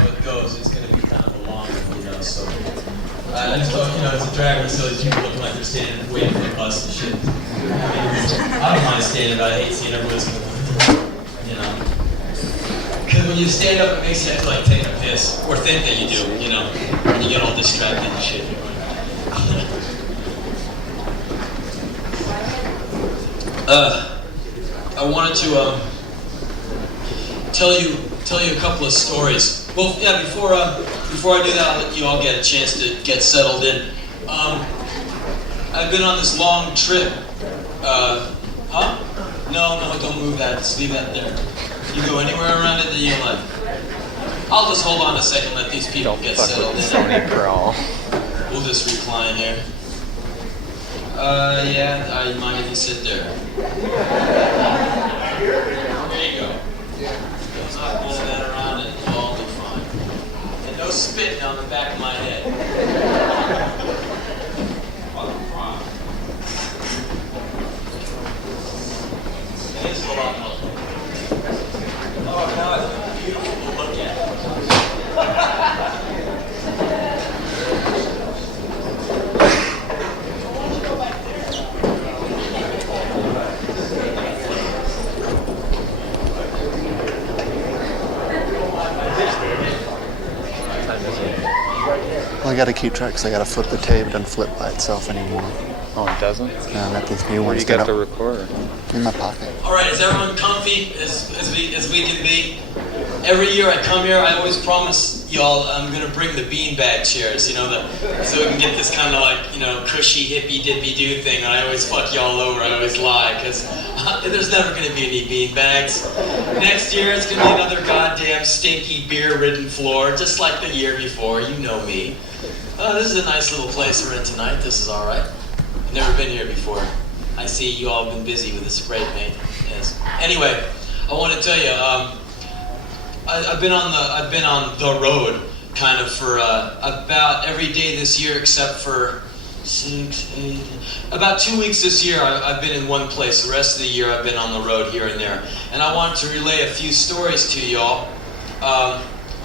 how it goes. It's going to be kind of a long one, so. I just thought, it's a drag so these people looking like they're standing waiting for the bus and shit. I don't mind standing, but I hate seeing everyone's Because when you stand up, it makes you have to like take a piss, or think that you do, and you get all distracted and shit. I wanted to tell you a couple of stories. Well, yeah, before I do that, I'll let you all get a chance to get settled in. I've been on this long trip. No, don't move that. Just leave that there. You go anywhere around it that you like. I'll just hold on a second, let these people get settled in. Sony Crawl. We'll just recline here. Yeah, I mind if you sit there. There you go. Don't not move that around and it'll all be fine. And no spitting on the back of my head. It is a lot more. Oh, God, it's beautiful to look at. Well, I gotta keep track because I gotta flip the tape. It doesn't flip by itself anymore. Oh, it doesn't? No, I got these new Where ones. you got the recorder? In my pocket. All right, is everyone comfy as we can be? Every year I come here, I always promise y'all I'm gonna bring the beanbag chairs, so we can get this kind of like, cushy hippy dippy do thing. And I always fuck y'all over. I always lie because there's never gonna be any beanbags. Next year it's gonna be another goddamn stinky beer-ridden floor, just like the year before. You know me. This is a nice little place we're in tonight. This is all right. I've never been here before. I see you all have been busy with the spray paint. Yes. Anyway, I want to tell you, I've been on the road kind of for about every day this year except for about 2 weeks this year. I've been in one place. The rest of the year I've been on the road here and there. And I wanted to relay a few stories to y'all.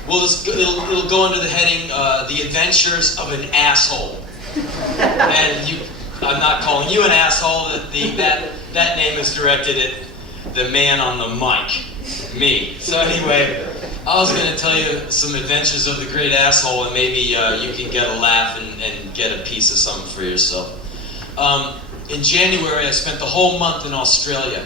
It'll go under the heading, The Adventures of an Asshole. And I'm not calling you an asshole. That name is directed at the man on the mic, me. So anyway, I was going to tell you some adventures of the great asshole, and maybe you can get a laugh and get a piece of something for yourself. In January, I spent the whole month in Australia.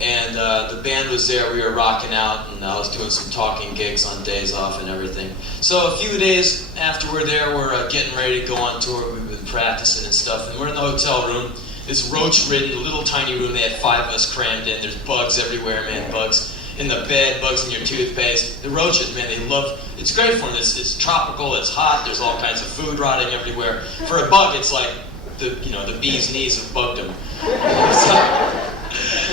And the band was there, we were rocking out, and I was doing some talking gigs on days off and everything. So a few days after we're there, we're getting ready to go on tour. We've been practicing and stuff, and we're in the hotel room, this roach-ridden, little tiny room. They had 5 of us crammed in. There's bugs everywhere, man, bugs in the bed, bugs in your toothpaste. The roaches, man, they love, it's great for them. It's tropical, it's hot, there's all kinds of food rotting everywhere. For a bug, it's like the bee's knees have bugged them.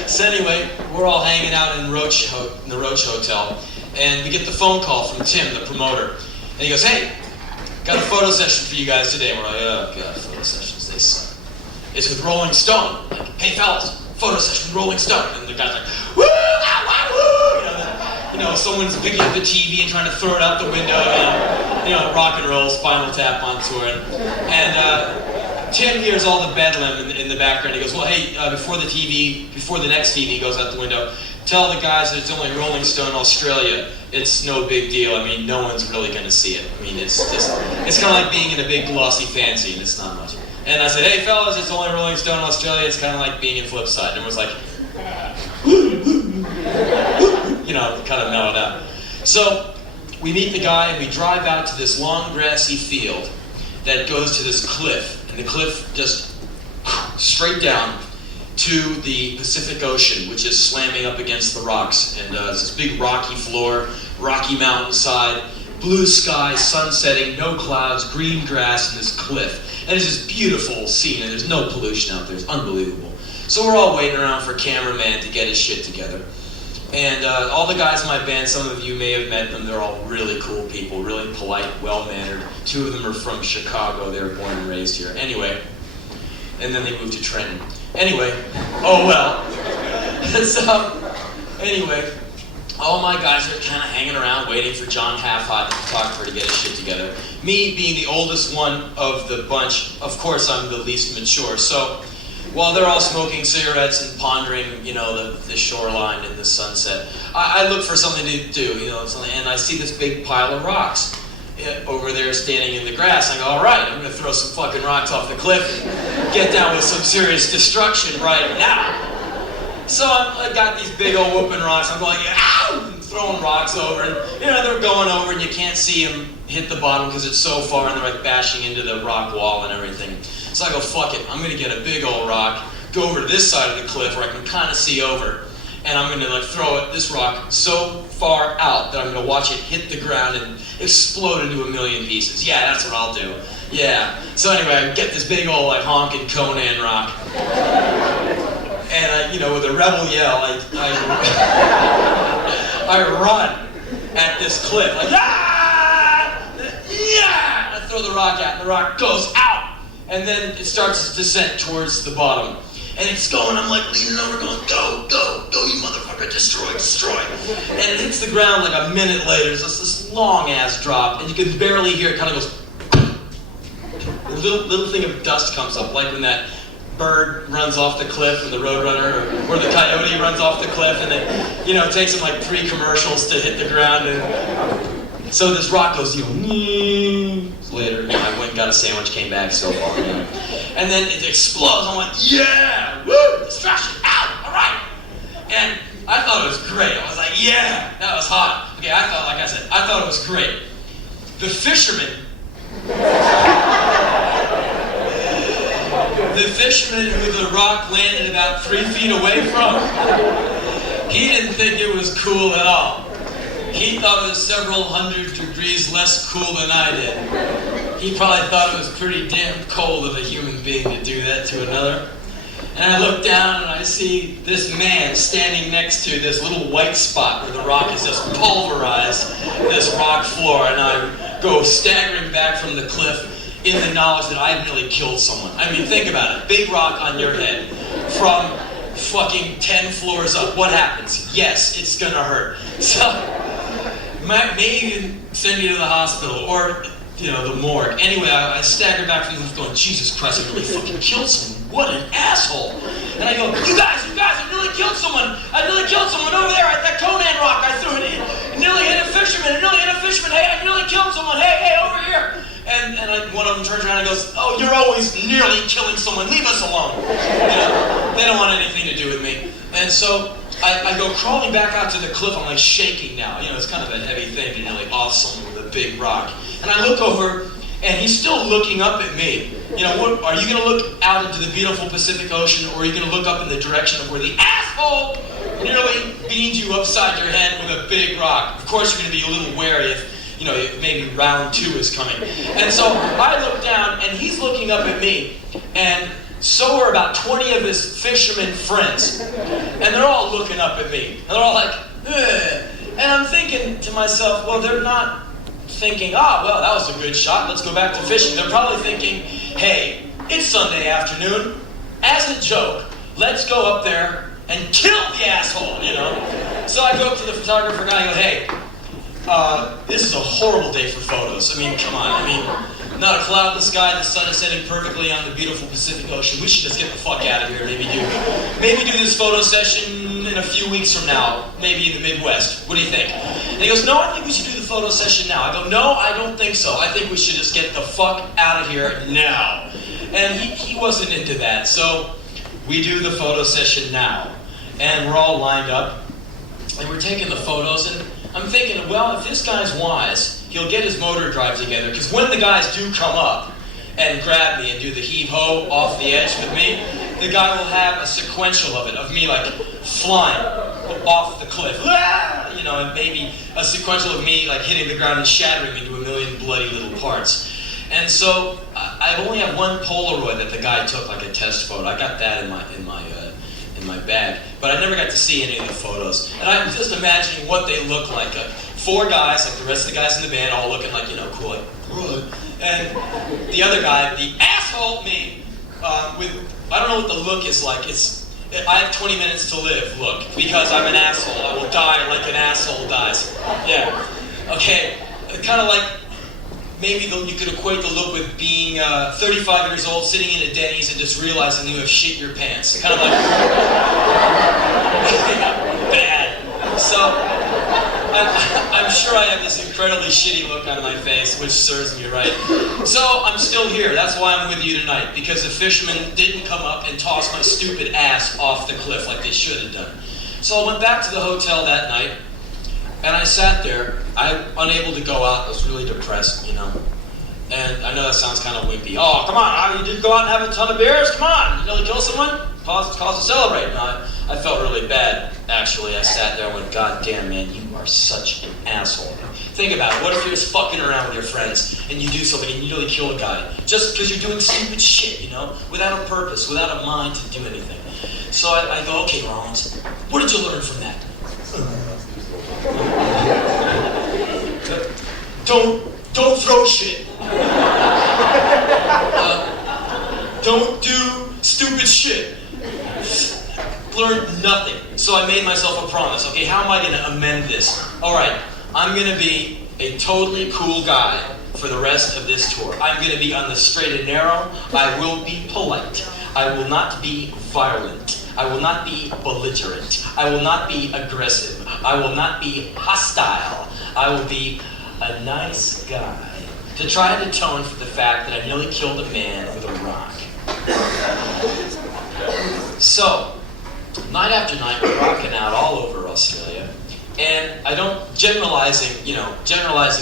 So anyway, we're all hanging out in the Roach Hotel, and we get the phone call from Tim, the promoter. And he goes, "Hey, got a photo session for you guys today." And we're like, "Oh God, photo sessions, they suck." It's with Rolling Stone. Like, "Hey fellas, photo session with Rolling Stone." And the guy's like, "Woo, ah, wah, woo!" Someone's picking up the TV and trying to throw it out the window, rock and roll, Spinal Tap on tour. And Tim hears all the bedlam in the background. He goes, "Well, hey, before the next TV goes out the window, tell the guys that it's only Rolling Stone Australia. It's no big deal. I mean, no one's really going to see it. I mean, it's kind of like being in a big glossy fancy, and it's not much." And I said, "Hey, fellas, it's only Rolling Stone Australia. It's kind of like being in Flipside." And it was like, kind of mellowed out. So we meet the guy, and we drive out to this long grassy field that goes to this cliff. And the cliff just straight down to the Pacific Ocean, which is slamming up against the rocks. And it's this big rocky floor, rocky mountainside, blue sky, sun setting, no clouds, green grass, and this cliff. And it's this beautiful scene, and there's no pollution out there. It's unbelievable. So we're all waiting around for cameraman to get his shit together. And all the guys in my band, some of you may have met them, they're all really cool people, really polite, well-mannered. 2 of them are from Chicago, they were born and raised here. Anyway, and then they moved to Trenton. Anyway, oh well. So, anyway, all my guys are kind of hanging around waiting for John Half-Hot, the photographer, to get his shit together. Me being the oldest one of the bunch, of course I'm the least mature. So while they're all smoking cigarettes and pondering, you know, the shoreline and the sunset, I look for something to do, you know, and I see this big pile of rocks over there standing in the grass. I go, all right, I'm going to throw some fucking rocks off the cliff and get down with some serious destruction right now. So I got these big old whooping rocks. I'm going, ow! And throwing rocks over, and you know they're going over, and you can't see them hit the bottom because it's so far, and they're like bashing into the rock wall and everything. So I go, fuck it, I'm gonna get a big old rock, go over to this side of the cliff where I can kind of see over, and I'm gonna like throw this rock so far out that I'm gonna watch it hit the ground and explode into a million pieces. Yeah, that's what I'll do. Yeah. So anyway, I get this big old like honking Conan rock. And you know, with a rebel yell, I run at this cliff, like, ah! Yeah! I throw the rock out, and the rock goes out, and then it starts its descent towards the bottom. And it's going, I'm like leaning over going, go, go, go, you motherfucker, destroy, destroy. And it hits the ground like a minute later, there's this long ass drop, and you can barely hear it, kind of goes, a little thing of dust comes up, like when that bird runs off the cliff and the roadrunner, or the coyote runs off the cliff, and then, you know, it takes them like 3 commercials to hit the ground, and so this rock goes, you know, later, I went and got a sandwich, came back, so far, you know. And then it explodes. I'm like, yeah, woo, destruction, out, all right. And I thought it was great. I was like, yeah, that was hot. Okay, I thought it was great. The fisherman who the rock landed about 3 feet away from, he didn't think it was cool at all. He thought it was several hundred degrees less cool than I did. He probably thought it was pretty damn cold of a human being to do that to another. And I look down and I see this man standing next to this little white spot where the rock has just pulverized this rock floor, and I go staggering back from the cliff in the knowledge that I've nearly killed someone. I mean, think about it. Big rock on your head from fucking 10 floors up. What happens? Yes, it's gonna hurt. So, maybe even send you to the hospital or, you know, the morgue. Anyway, I stagger back from the cliff going, Jesus Christ, I really fucking killed someone. What an asshole. And I go, you guys, I nearly killed someone. I nearly killed someone over there at that Conan rock. I threw it in. It nearly hit a fisherman. Hey, I nearly killed someone. Hey, over here. And one of them turns around and goes, oh, you're always nearly killing someone. Leave us alone. You know, they don't want anything to do with me. And so I go crawling back out to the cliff. I'm like shaking now. You know, it's kind of a heavy thing to nearly off someone with a big rock. And I look over, and he's still looking up at me. You know, what, are you going to look out into the beautiful Pacific Ocean, or are you going to look up in the direction of where the asshole nearly beamed you upside your head with a big rock? Of course, you're going to be a little wary if, you know, maybe round 2 is coming. And so I look down, and he's looking up at me, and so are about 20 of his fishermen friends. And they're all looking up at me. And they're all like, ugh. And I'm thinking to myself, well, they're not thinking, well, that was a good shot, let's go back to fishing. They're probably thinking, hey, it's Sunday afternoon. As a joke, let's go up there and kill the asshole, you know? So I go up to the photographer guy and go, hey, this is a horrible day for photos. I mean, come on. I mean, not a cloud in the sky, the sun is setting perfectly on the beautiful Pacific Ocean. We should just get the fuck out of here. Maybe do this photo session in a few weeks from now, maybe in the Midwest. What do you think? And he goes, no, I think we should do the photo session now. I go, no, I don't think so. I think we should just get the fuck out of here now. And he wasn't into that, so we do the photo session now. And we're all lined up, and we're taking the photos, and I'm thinking, well, if this guy's wise, he'll get his motor drive together, because when the guys do come up and grab me and do the heave-ho off the edge with me, the guy will have a sequential of it, of me like flying off the cliff, you know, and maybe a sequential of me like hitting the ground and shattering into a million bloody little parts. And so I only have one Polaroid that the guy took, like a test photo. I got that in my bag, but I never got to see any of the photos. And I'm just imagining what they look like. 4 guys, like the rest of the guys in the band, all looking like, you know, cool, like, and the other guy, the asshole, me, with, I don't know what the look is like. I have 20 minutes to live, look, because I'm an asshole. I will die like an asshole dies. Yeah. Okay. Kind of like, maybe you could equate the look with being 35 years old, sitting in a Denny's and just realizing you have shit your pants. Kind of like, bad. So, I'm sure I have this incredibly shitty look on my face, which serves me right. So I'm still here. That's why I'm with you tonight, because the fishermen didn't come up and toss my stupid ass off the cliff like they should have done. So I went back to the hotel that night, and I sat there. I'm unable to go out. I was really depressed, you know. And I know that sounds kind of wimpy. Oh, come on, you did go out and have a ton of beers? Come on, you nearly kill someone? Cause to celebrate. No, I felt really bad, actually. I sat there and went, God damn, man, you are such an asshole. Think about it. What if you're just fucking around with your friends and you do something and you nearly kill a guy? Just because you're doing stupid shit, you know? Without a purpose, without a mind to do anything. So I go, okay, Rollins, what did you learn from that? Don't throw shit. Don't do stupid shit. Learned nothing. So I made myself a promise. Okay, how am I going to amend this? All right, I'm going to be a totally cool guy for the rest of this tour. I'm going to be on the straight and narrow. I will be polite. I will not be violent. I will not be belligerent. I will not be aggressive. I will not be hostile. I will be a nice guy. To try and atone for the fact that I nearly killed a man with a rock. So, night after night, we're rocking out all over Australia. And I don't, generalizing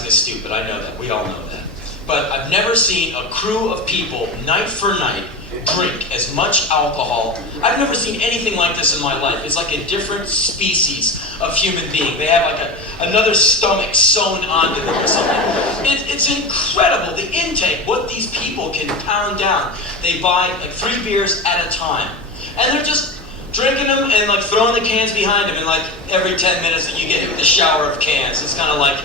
is stupid. I know that. We all know that. But I've never seen a crew of people, night for night, drink as much alcohol. I've never seen anything like this in my life. It's like a different species of human being. They have like another stomach sewn onto them or something. It's incredible, the intake, what these people can pound down. They buy like 3 beers at a time. And they're just drinking them and like throwing the cans behind them, and like every 10 minutes that you get hit with a shower of cans. It's kind of like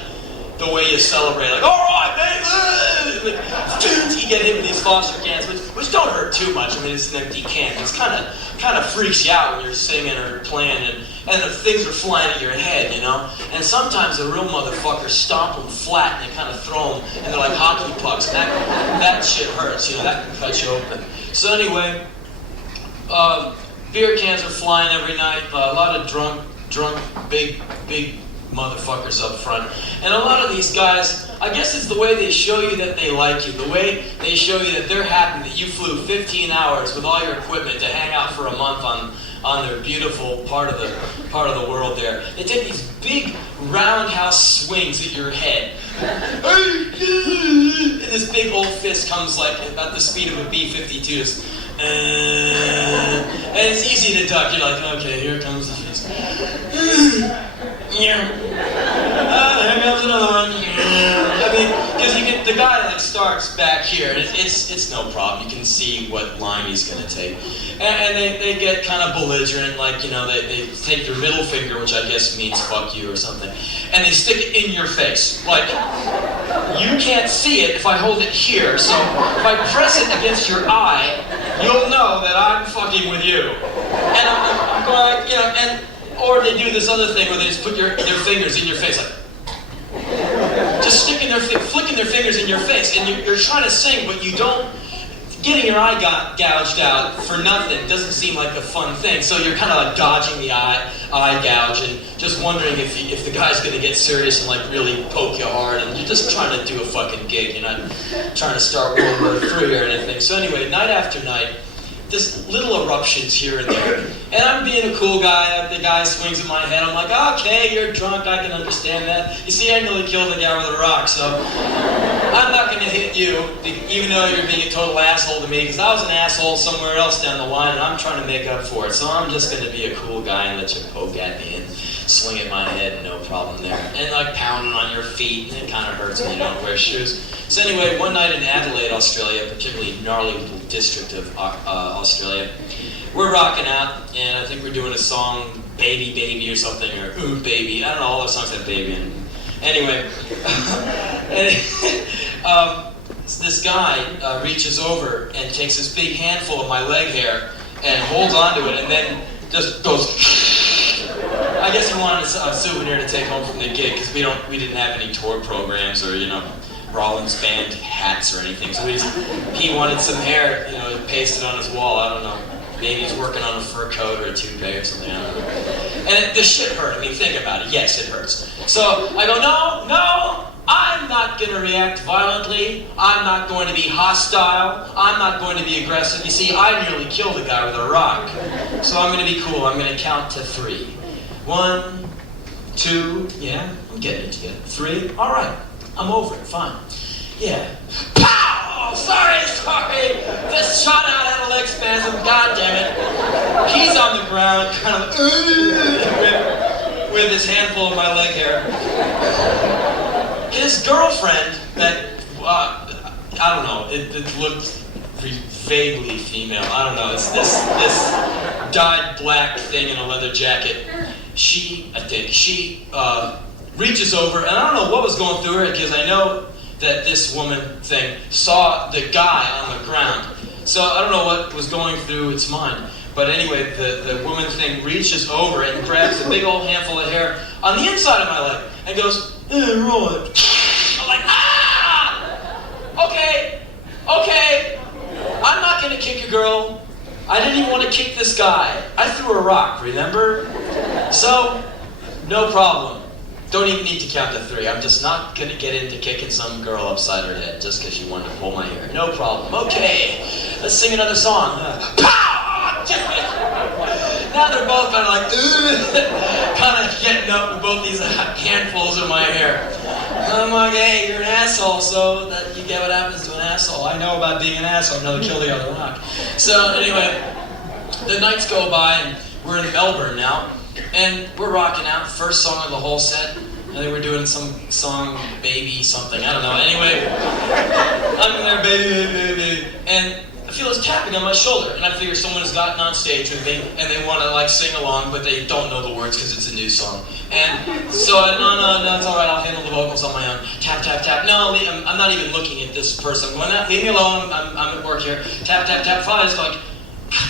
the way you celebrate, like, all right, baby! Like, dudes, you get hit with these Foster cans, which don't hurt too much. I mean, it's an empty can. It's kind of freaks you out when you're singing or playing, and the things are flying at your head, you know? And sometimes the real motherfuckers stomp them flat and they kind of throw them, and they're like hockey pucks, and that shit hurts, you know? That can cut you open. So anyway, beer cans are flying every night. A lot of drunk, big motherfuckers up front. And a lot of these guys, I guess it's the way they show you that they like you, the way they show you that they're happy that you flew 15 hours with all your equipment to hang out for a month on their beautiful part of the world there. They take these big roundhouse swings at your head. And this big old fist comes like about the speed of a B-52. And it's easy to duck. You're like, okay, here comes the fist. Here comes another one. I mean, because you get the guy like starts back here, and it's no problem. You can see what line he's gonna take, and they get kind of belligerent, like, you know, they take your middle finger, which I guess means fuck you or something, and they stick it in your face. Like, you can't see it if I hold it here, so if I press it against your eye, you'll know that I'm fucking with you. And I'm going like, you know, and. Or they do this other thing where they just put their fingers in your face, like, just flicking their fingers in your face, and you're trying to sing, but you don't. Getting your eye gouged out for nothing doesn't seem like a fun thing, so you're kind of like dodging the eye gouge and just wondering if the guy's going to get serious and like really poke you hard, and you're just trying to do a fucking gig. You're not trying to start World War III or anything. So anyway, night after night, just little eruptions here and there. And I'm being a cool guy, like the guy swings at my head, I'm like, okay, you're drunk, I can understand that. You see, I nearly killed the guy with a rock, so I'm not gonna hit you, even though you're being a total asshole to me, because I was an asshole somewhere else down the line, and I'm trying to make up for it. So I'm just gonna be a cool guy and let you poke at me and swing at my head, no problem there. And like pounding on your feet, and it kind of hurts when you don't wear shoes. So anyway, one night in Adelaide, Australia, a particularly gnarly little district of Australia, we're rocking out, and I think we're doing a song, Baby Baby or something, or Ooh Baby. I don't know, all those songs have baby in them. Anyway, this guy reaches over and takes this big handful of my leg hair and holds onto it, and then just goes. I guess he wanted a souvenir to take home from the gig because we didn't have any tour programs or Rollins band hats or anything. So he wanted some hair, pasted on his wall. I don't know. Maybe he's working on a fur coat or a toupee or something. I don't know. And the shit hurt. I mean, think about it. Yes, it hurts. So I go, no. I'm not going to react violently. I'm not going to be hostile. I'm not going to be aggressive. You see, I nearly killed a guy with a rock. So I'm going to be cool. I'm going to count to 3. 1, 2, yeah, I'm getting it together. 3, all right. I'm over it, fine. Yeah. Pow! Sorry. This shot out had a leg spasm. God damn it. He's on the ground, kind of with his handful of my leg hair. His girlfriend, that, I don't know, it looked vaguely female. I don't know, it's this dyed black thing in a leather jacket. She reaches over, and I don't know what was going through her, because I know that this woman thing saw the guy on the ground. So I don't know what was going through its mind. But anyway, the woman thing reaches over and grabs a big old handful of hair on the inside of my leg and goes, roll it. I'm like, okay. I'm not going to kick a girl. I didn't even want to kick this guy. I threw a rock, remember? So, no problem. Don't even need to count to 3. I'm just not going to get into kicking some girl upside her head just because she wanted to pull my hair. No problem. Okay, let's sing another song. Pow! Now they're both kind of like, kind of getting up with both these handfuls of my hair. I'm like, hey, you're an asshole, so that you get what happens to an asshole. I know about being an asshole, I'm gonna kill the other rock. So anyway, the nights go by and we're in Melbourne now, and we're rocking out, first song of the whole set. I think we're doing some song, baby something, I don't know. Anyway, I'm in there, baby, and I feel this tapping on my shoulder, and I figure someone has gotten on stage with me, and they want to sing along, but they don't know the words because it's a new song. And so, no, it's all right. I'll handle the vocals on my own. Tap, tap, tap. No, I'm not even looking at this person. I'm going, leave me alone. I'm at work here. Tap, tap, tap. Fine. It's like,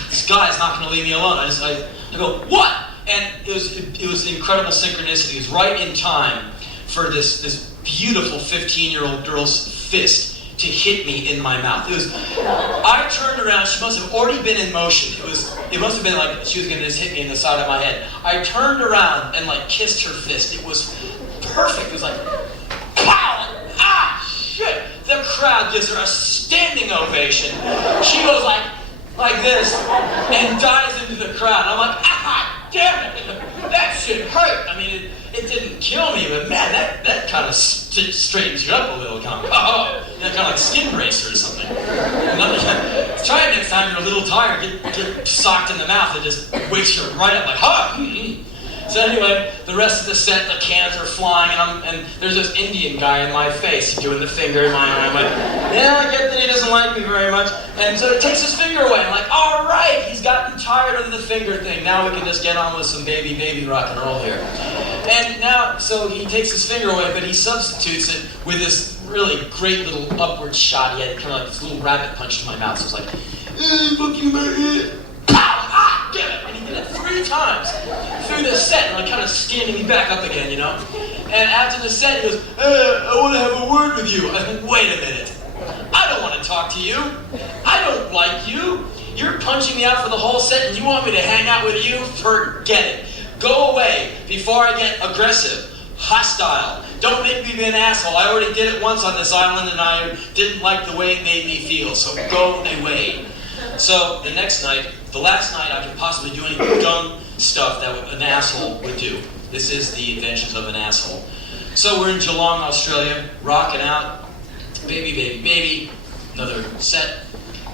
this guy's not going to leave me alone. I go, what? And it was incredible synchronicity. It was right in time for this beautiful 15-year-old girl's fist to hit me in my mouth. I turned around, she must have already been in motion. It must have been like she was gonna just hit me in the side of my head. I turned around and kissed her fist. It was perfect. It was like, pow! Shit! The crowd gives her a standing ovation. She goes like this and dives into the crowd. I'm like, damn it! That shit hurt. I mean, it didn't kill me, but man, that kind of straightens you up a little, kind of like skin bracer or something. Try it next time you're a little tired, get socked in the mouth, it just wakes you right up So anyway, the rest of the set, the cans are flying, and there's this Indian guy in my face doing the finger in my eye. I'm like, yeah, I get that he doesn't like me very much. And so he takes his finger away. I'm like, all right, he's gotten tired of the finger thing. Now we can just get on with some baby rock and roll here. And now, so he takes his finger away, but he substitutes it with this really great little upward shot. He had kind of like this little rabbit punch to my mouth. So it's like, fuck you, my head. Pow! Damn it! And he did it 3 times through the set, and kind of standing me back up again, And after the set, he goes, I want to have a word with you. I think, wait a minute. I don't want to talk to you. I don't like you. You're punching me out for the whole set, and you want me to hang out with you? Forget it. Go away before I get aggressive, hostile. Don't make me be an asshole. I already did it once on this island, and I didn't like the way it made me feel, so go away. So the next night, the last night I could possibly do any dumb stuff that an asshole would do. This is the adventures of an asshole. So we're in Geelong, Australia, rocking out, baby, another set.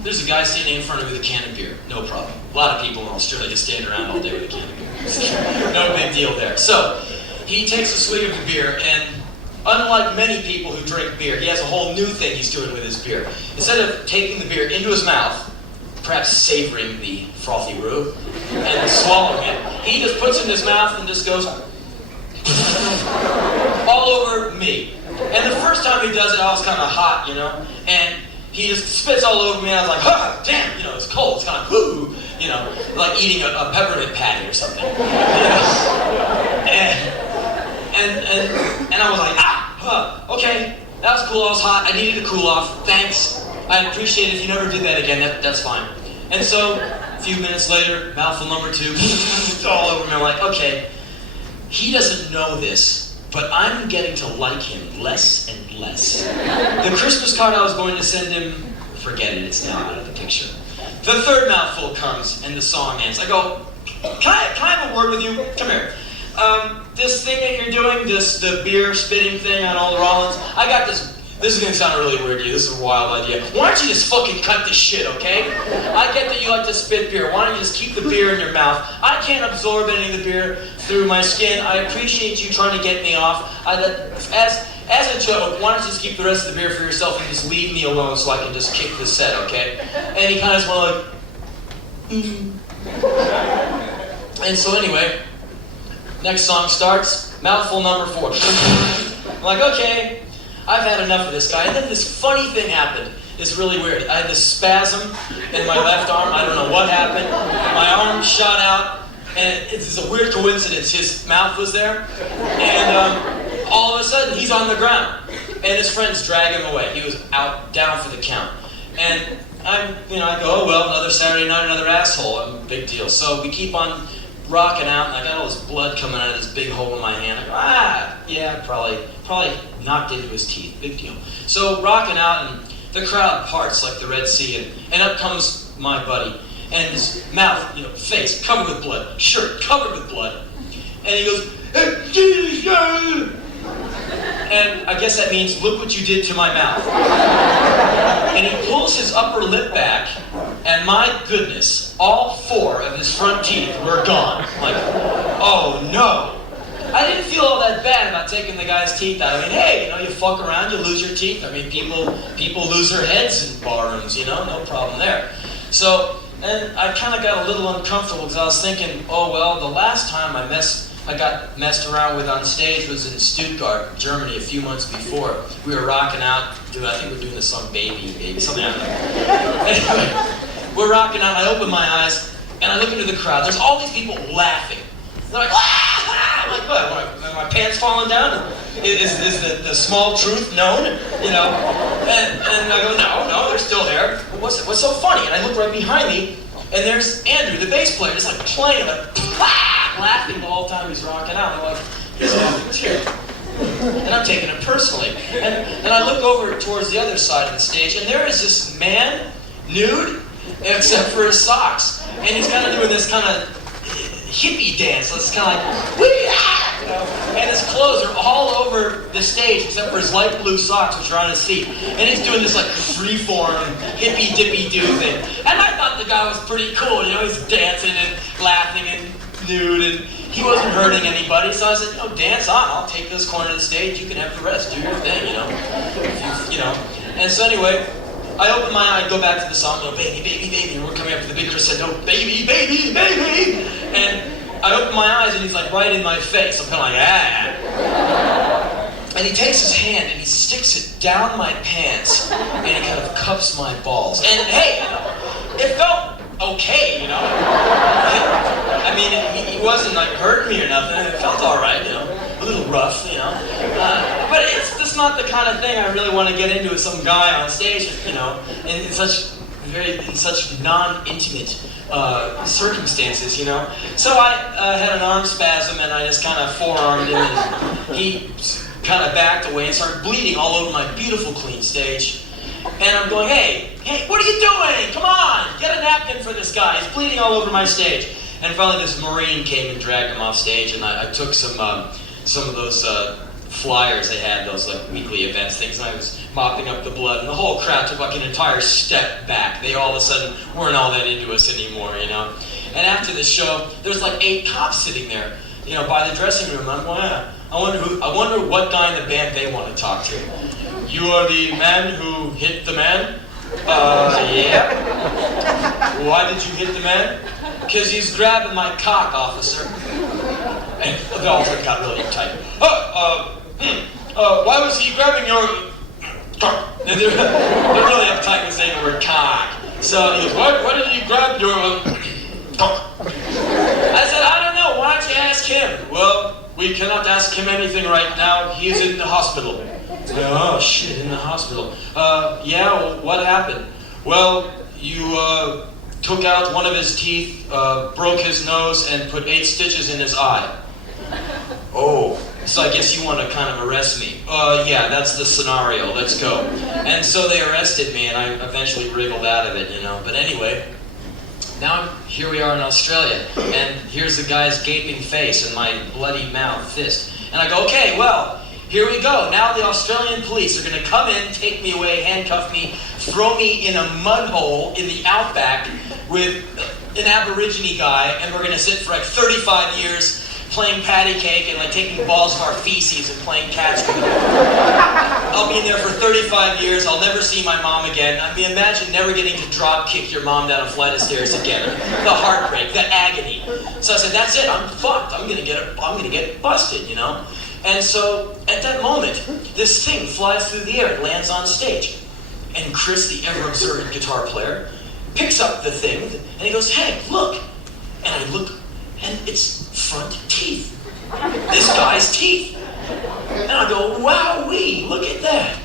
There's a guy standing in front of me with a can of beer, no problem. A lot of people in Australia stand around all day with a can of beer. No big deal there. So he takes a swig of the beer, and unlike many people who drink beer, he has a whole new thing he's doing with his beer. Instead of taking the beer into his mouth, perhaps savoring the frothy roux, and swallowing it, he just puts it in his mouth and just goes all over me. And the first time he does it, I was kind of hot, and he just spits all over me, and I was like, damn, it's cold, it's kind of, like eating a peppermint patty or something. And I was like, okay, that was cool, I was hot, I needed to cool off, thanks. I'd appreciate it if you never did that again, that's fine. And so, a few minutes later, mouthful number 2, it's all over me. I'm like, okay, he doesn't know this, but I'm getting to like him less and less. The Christmas card I was going to send him, forget it, it's now out of the picture. The third mouthful comes, and the song ends. I go, can I have a word with you? Come here. This thing that you're doing, the beer spitting thing on all the Rollins, I got this is gonna sound really weird to you, this is a wild idea. Why don't you just fucking cut this shit, okay? I get that you like to spit beer, why don't you just keep the beer in your mouth? I can't absorb any of the beer through my skin, I appreciate you trying to get me off. As a joke, why don't you just keep the rest of the beer for yourself and just leave me alone so I can just kick this set, okay? And he kind of went like, And so anyway, next song starts, mouthful number 4. I'm like, okay, I've had enough of this guy. And then this funny thing happened. It's really weird. I had this spasm in my left arm. I don't know what happened. My arm shot out, and it's a weird coincidence. His mouth was there, and all of a sudden, he's on the ground, and his friends drag him away. He was down for the count. And I go, oh well, another Saturday night, another asshole. Big deal. So we keep on rocking out, and I got all this blood coming out of this big hole in my hand. I go, yeah, probably knocked into his teeth. Big deal. So rocking out, and the crowd parts like the Red Sea, and up comes my buddy, and his mouth, face covered with blood, shirt covered with blood, and he goes, and I guess that means, look what you did to my mouth. And he pulls his upper lip back, and my goodness, all 4 of his front teeth were gone. Like, oh no. I didn't feel all that bad about taking the guy's teeth out. I mean, hey, you fuck around, you lose your teeth. I mean, people lose their heads in barrooms, no problem there. So, and I kind of got a little uncomfortable because I was thinking, oh well, the last time I got messed around with on stage was in Stuttgart, Germany, a few months before. We were rocking out, I think we're doing the song Baby, something like that. Anyway, we're rocking out, I open my eyes, and I look into the crowd. There's all these people laughing. They're like, ah! I'm like, what, my pants falling down? Is the small truth known? And I go, no, they're still there. What's so funny? And I look right behind me, and there's Andrew, the bass player, just like playing, like, laughing the whole time he's rocking out. I'm like, he's laughing too. And I'm taking it personally. And I look over towards the other side of the stage, and there is this man, nude, except for his socks. And he's kind of doing this kind of hippie dance. So it's kind of like, wee-ah! And his clothes are all over the stage except for his light blue socks, which are on his feet. And he's doing this like freeform, hippy-dippy-doo thing. And I thought the guy was pretty cool, he's dancing and laughing and nude, and he wasn't hurting anybody. So I said, dance on, I'll take this corner of the stage, you can have the rest, do your thing, And so anyway, I open my eye, go back to the song, baby, baby, baby, and we're coming up to the big crescendo, baby, baby, baby, and I open my eyes and he's like right in my face. I'm kind of like, ah. And he takes his hand and he sticks it down my pants and he kind of cups my balls. And hey, it felt okay, I mean, he wasn't like hurting me or nothing. It felt all right, a little rough, but it's just not the kind of thing I really want to get into with some guy on stage, in such non-intimate circumstances, So I had an arm spasm and I just kind of forearmed him and he kind of backed away and started bleeding all over my beautiful clean stage. And I'm going, hey, what are you doing? Come on, get a napkin for this guy. He's bleeding all over my stage. And finally this Marine came and dragged him off stage and I took some of those flyers they had, those like weekly events things, and I was mopping up the blood, and the whole crowd took like an entire step back. They all of a sudden weren't all that into us anymore, And after the show, there's like 8 cops sitting there, by the dressing room. I'm going, I wonder what guy in the band they want to talk to. You are the man who hit the man? Yeah. Why did you hit the man? Because he's grabbing my cock, officer. And the officer got really tight. Why was he grabbing your cock? And they're really uptight with saying the word cock. So he goes, why did he grab your him. Well, we cannot ask him anything right now. He is in the hospital. Oh, shit, in the hospital. Yeah, well, what happened? Well, you took out one of his teeth, broke his nose, and put 8 stitches in his eye. Oh, so I guess you want to kind of arrest me. Yeah, that's the scenario. Let's go. And so they arrested me, and I eventually wriggled out of it, you know. But anyway, now here we are in Australia, and here's the guy's gaping face and my bloody mouth fist. And I go, okay, well, here we go. Now the Australian police are going to come in, take me away, handcuff me, throw me in a mud hole in the outback with an Aborigine guy, and we're going to sit for like 35 years playing patty cake and like taking balls of our feces and playing catch with them. I'll be in there for 35 years. I'll never see my mom again. I mean, imagine never getting to drop kick your mom down a flight of stairs again. The heartbreak, the agony. So I said, that's it. I'm fucked. I'm gonna get busted, you know. And so at that moment, this thing flies through the air and lands on stage. And Chris, the ever-observant guitar player, picks up the thing and he goes, hey, look. And I look, and it's front teeth. This guy's teeth. And I go, wowee, look at that.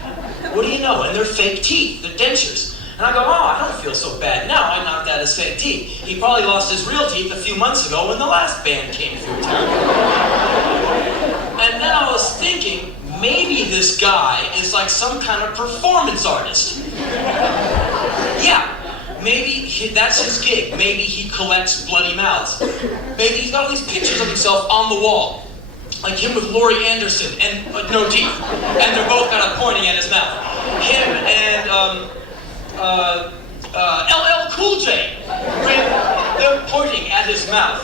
What do you know? And they're fake teeth, they're dentures. And I go, oh, I don't feel so bad now. I knocked out his fake teeth. He probably lost his real teeth a few months ago when the last band came through town. And then I was thinking, maybe this guy is like some kind of performance artist. Yeah. Maybe that's his gig. Maybe he collects bloody mouths. Maybe he's got all these pictures of himself on the wall. Like him with Laurie Anderson and no teeth. And they're both kind of pointing at his mouth. Him and LL Cool J. They're pointing at his mouth.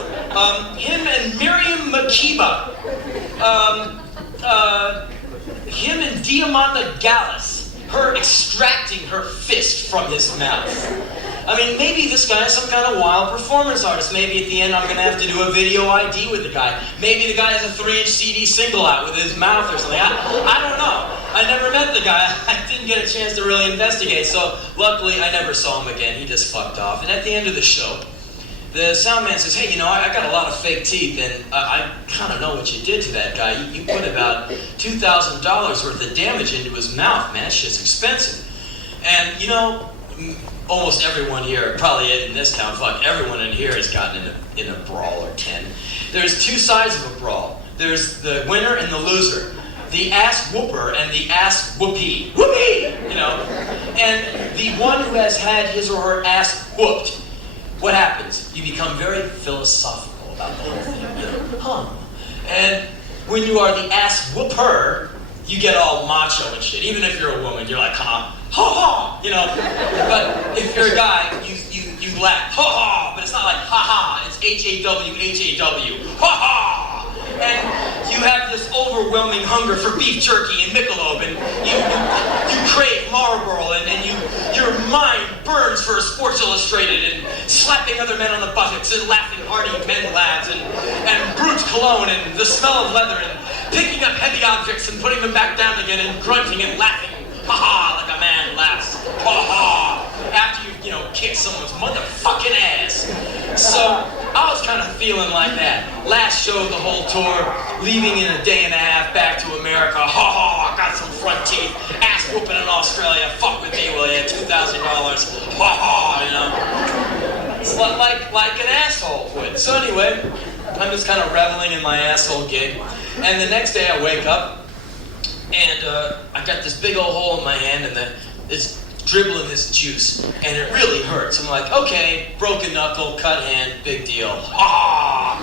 Him and Miriam Makeba. Him and Diamanda Gallus. Her extracting her fist from his mouth. I mean, maybe this guy is some kind of wild performance artist. Maybe at the end I'm going to have to do a video ID with the guy. Maybe the guy has a 3-inch CD single out with his mouth or something. I don't know. I never met the guy. I didn't get a chance to really investigate. So luckily I never saw him again. He just fucked off. And at the end of the show, the sound man says, hey, you know, I got a lot of fake teeth, and I kind of know what you did to that guy. You put about $2,000 worth of damage into his mouth, man. That shit's expensive. And, you know, almost everyone here, probably in this town, fuck, everyone in here has gotten in a brawl or 10. There's 2 sides of a brawl. There's the winner and the loser. The ass whooper and the ass whoopee. Whoopee! You know? And the one who has had his or her ass whooped, what happens? You become very philosophical about the whole thing. You know, And when you are the ass whooper, you get all macho and shit. Even if you're a woman, you're like, ha ha, you know. But if you're a guy, you laugh, ha ha. But it's not like ha ha. It's HAW, ha ha. And you have this overwhelming hunger for beef jerky and Michelob, and you crave Marlboro, and your mind burns for Sports Illustrated and slapping other men on the buttocks and laughing hearty men laughs and Brute cologne and the smell of leather and picking up heavy objects and putting them back down again and grunting and laughing, ha ha, like a man laughs, ha ha, after you've, you know, kicked someone's motherfucking ass. So I was kind of feeling like that. Last show of the whole tour, leaving in a day and a half back to America. Ha ha, I got some front teeth. Ass whooping in Australia. Fuck with me, will ya? $2,000. Ha ha, you know. It's like an asshole would. So anyway, I'm just kind of reveling in my asshole gig. And the next day I wake up, and I got this big old hole in my hand, and it's dribbling this juice, and it really hurts. I'm like, okay, broken knuckle, cut hand, big deal. Ah!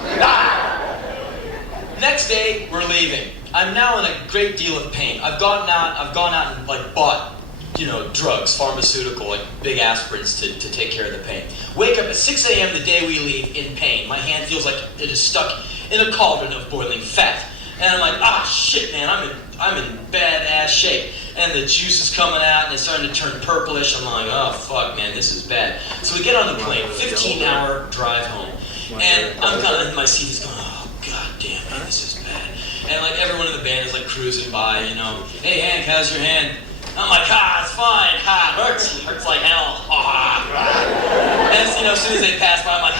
Next day, we're leaving. I'm now in a great deal of pain. I've gone out and like bought, you know, drugs, pharmaceutical, like big aspirins to take care of the pain. Wake up at 6 a.m. the day we leave in pain. My hand feels like it is stuck in a cauldron of boiling fat. And I'm like, ah, shit, man, I'm in badass shape. And the juice is coming out, and it's starting to turn purplish. I'm like, oh, fuck, man, this is bad. So we get on the plane, 15-hour drive home. And I'm kind of in my seat, just going, oh, god damn, man, this is bad. And, like, everyone in the band is, like, cruising by, you know. Hey, Hank, how's your hand? I'm like, it's fine. It hurts like hell. And, you know, as soon as they pass by, I'm like,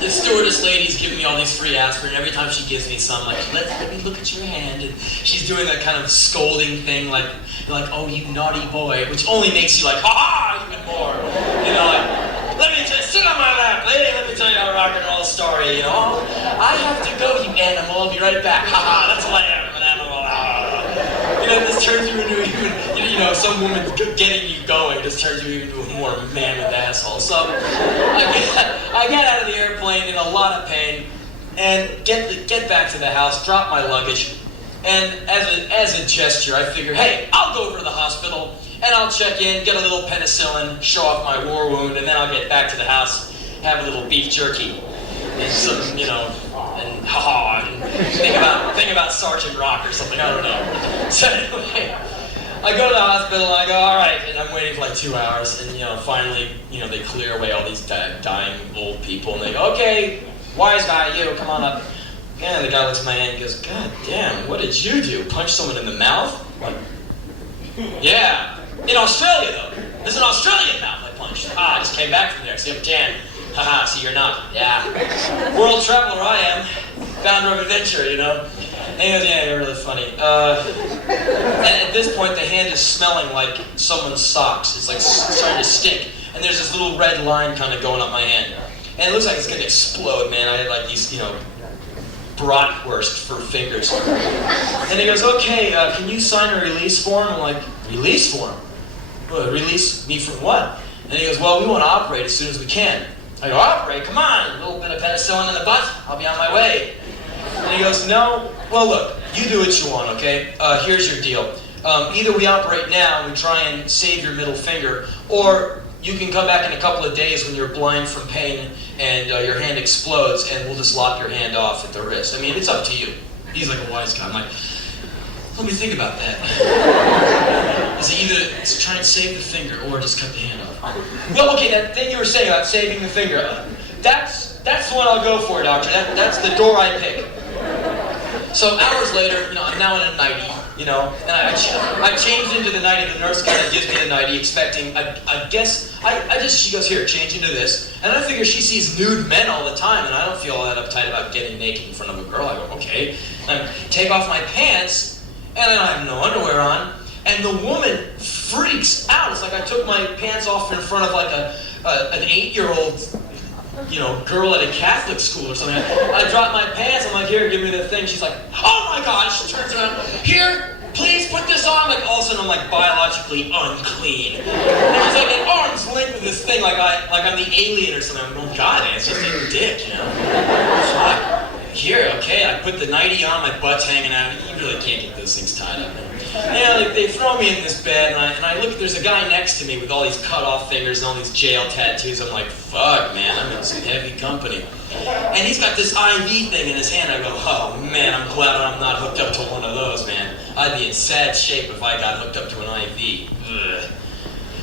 The stewardess all these free aspirin. Every time she gives me some, like, let me look at your hand. And she's doing that kind of scolding thing, like, oh, you naughty boy, which only makes you like, ha-ha, even more. You know, like, let me just sit on my lap, lady, let me tell you a rock and roll story, you know. I have to go, you animal, I'll be right back. Ha-ha, that's all I am, an animal. You know, this turns you into you know, some woman getting you going just turns you into a more mammoth asshole. So I get out of the airplane in a lot of pain and get back to the house, drop my luggage, and as a gesture, I figure, hey, I'll go over to the hospital and I'll check in, get a little penicillin, show off my war wound, and then I'll get back to the house, have a little beef jerky, and some, you know, and ha-ha, and think about Sergeant Rock or something, I don't know. So anyway, I go to the hospital, and I go, all right, and I'm waiting for like 2 hours, and, you know, finally, you know, they clear away all these dying old people, and they go, okay, wise guy, you, come on up. And the guy looks at my hand and goes, God damn, what did you do? Punch someone in the mouth? Like, yeah. In Australia, though. There's an Australian mouth I punched. I just came back from there, see, I'm tan. Haha, see, you're not. Yeah. World traveler I am. Founder of adventure, you know. And he goes, yeah, you're really funny. And at this point, the hand is smelling like someone's socks. It's like starting to stink. And there's this little red line kind of going up my hand. And it looks like it's going to explode, man. I had like these, you know, bratwurst for fingers. And he goes, okay, can you sign a release form? I'm like, release form? Well, release me from what? And he goes, well, we want to operate as soon as we can. I go, operate? Come on, a little bit of penicillin in the butt, I'll be on my way. And he goes, no, well look, you do what you want, okay? Here's your deal. Either we operate now and we try and save your middle finger, or you can come back in a couple of days when you're blind from pain and your hand explodes, and we'll just lock your hand off at the wrist. I mean, it's up to you. He's like a wise guy. I'm like, let me think about that. Is it either try and save the finger or just cut the hand off? Well, okay, that thing you were saying about saving the finger, that's the one I'll go for, doctor. That's the door I pick. So hours later, you know, I'm now in a nightie, you know, and I changed into the nightie. The nurse kind of gives me the nightie, expecting, she goes, here, change into this. And I figure she sees nude men all the time, and I don't feel all that uptight about getting naked in front of a girl. I go, okay. And I take off my pants, and then I have no underwear on, and the woman freaks out. It's like I took my pants off in front of like an 8-year-old, you know, girl at a Catholic school or something. I drop my pants, I'm like, here, give me the thing. She's like, oh my God, she turns around, here, please put this on. Like, all of a sudden I'm like biologically unclean. And it's like an arm's length of this thing, like I'm the alien or something. I'm going, God, it's just a dick, you know? So here, okay, I put the nightie on, my butt's hanging out. You really can't get those things tied up. And they throw me in this bed, and I look, there's a guy next to me with all these cut-off fingers and all these jail tattoos. I'm like, fuck, man, I'm in some heavy company. And he's got this IV thing in his hand. I go, oh, man, I'm glad I'm not hooked up to one of those, man. I'd be in sad shape if I got hooked up to an IV. Ugh.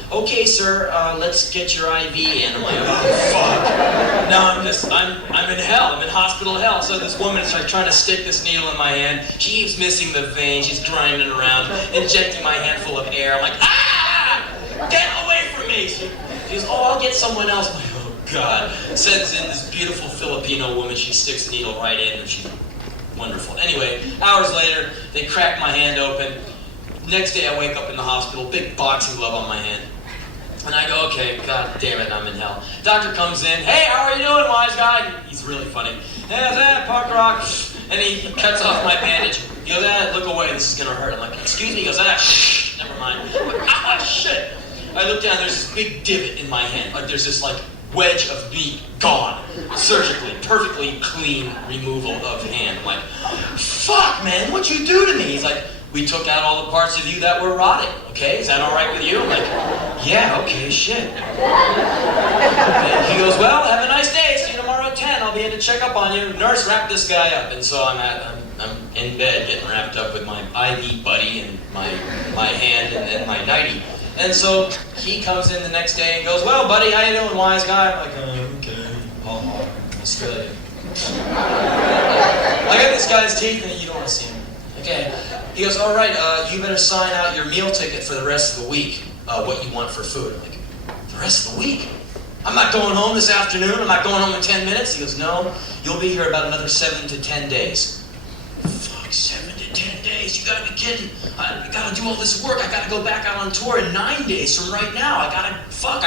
Okay, sir, let's get your IV in. I'm like, oh, fuck. Now I'm in hell. I'm in hospital hell. So this woman is like trying to stick this needle in my hand. She keeps missing the vein. She's grinding around, injecting my hand full of air. I'm like, ah! Get away from me! She goes, oh, I'll get someone else. I'm like, oh, God. Sends in this beautiful Filipino woman. She sticks the needle right in, and she's wonderful. Anyway, hours later, they crack my hand open. Next day, I wake up in the hospital, big boxing glove on my hand. And I go, okay, God damn it, I'm in hell. Doctor comes in, hey, how are you doing, wise guy? He's really funny. Hey, how's that, punk rock? And he cuts off my bandage. He goes, look away, this is gonna hurt. I'm like, excuse me? He goes, shh, never mind. I'm like, ah, shit. I look down, there's this big divot in my hand. Like, there's this, like, wedge of meat gone. Surgically, perfectly clean removal of hand. I'm like, fuck, man, what'd you do to me? He's like, we took out all the parts of you that were rotting, okay? Is that all right with you? I'm like, yeah, okay, shit. And he goes, well, have a nice day. See you tomorrow at 10. I'll be in to check up on you. Nurse, wrap this guy up. And so I'm in bed getting wrapped up with my IV buddy and my hand and my nightie. And so he comes in the next day and goes, well, buddy, how you doing, wise guy? I'm like, okay, Australia. I got this guy's teeth and you don't want to see him. Okay. He goes, all right, you better sign out your meal ticket for the rest of the week, what you want for food. I'm like, the rest of the week? I'm not going home this afternoon. I'm not going home in 10 minutes. He goes, no, you'll be here about another 7 to 10 days. Fuck, 7 to 10 days? You gotta be kidding. I gotta do all this work. I gotta go back out on tour in 9 days from right now. I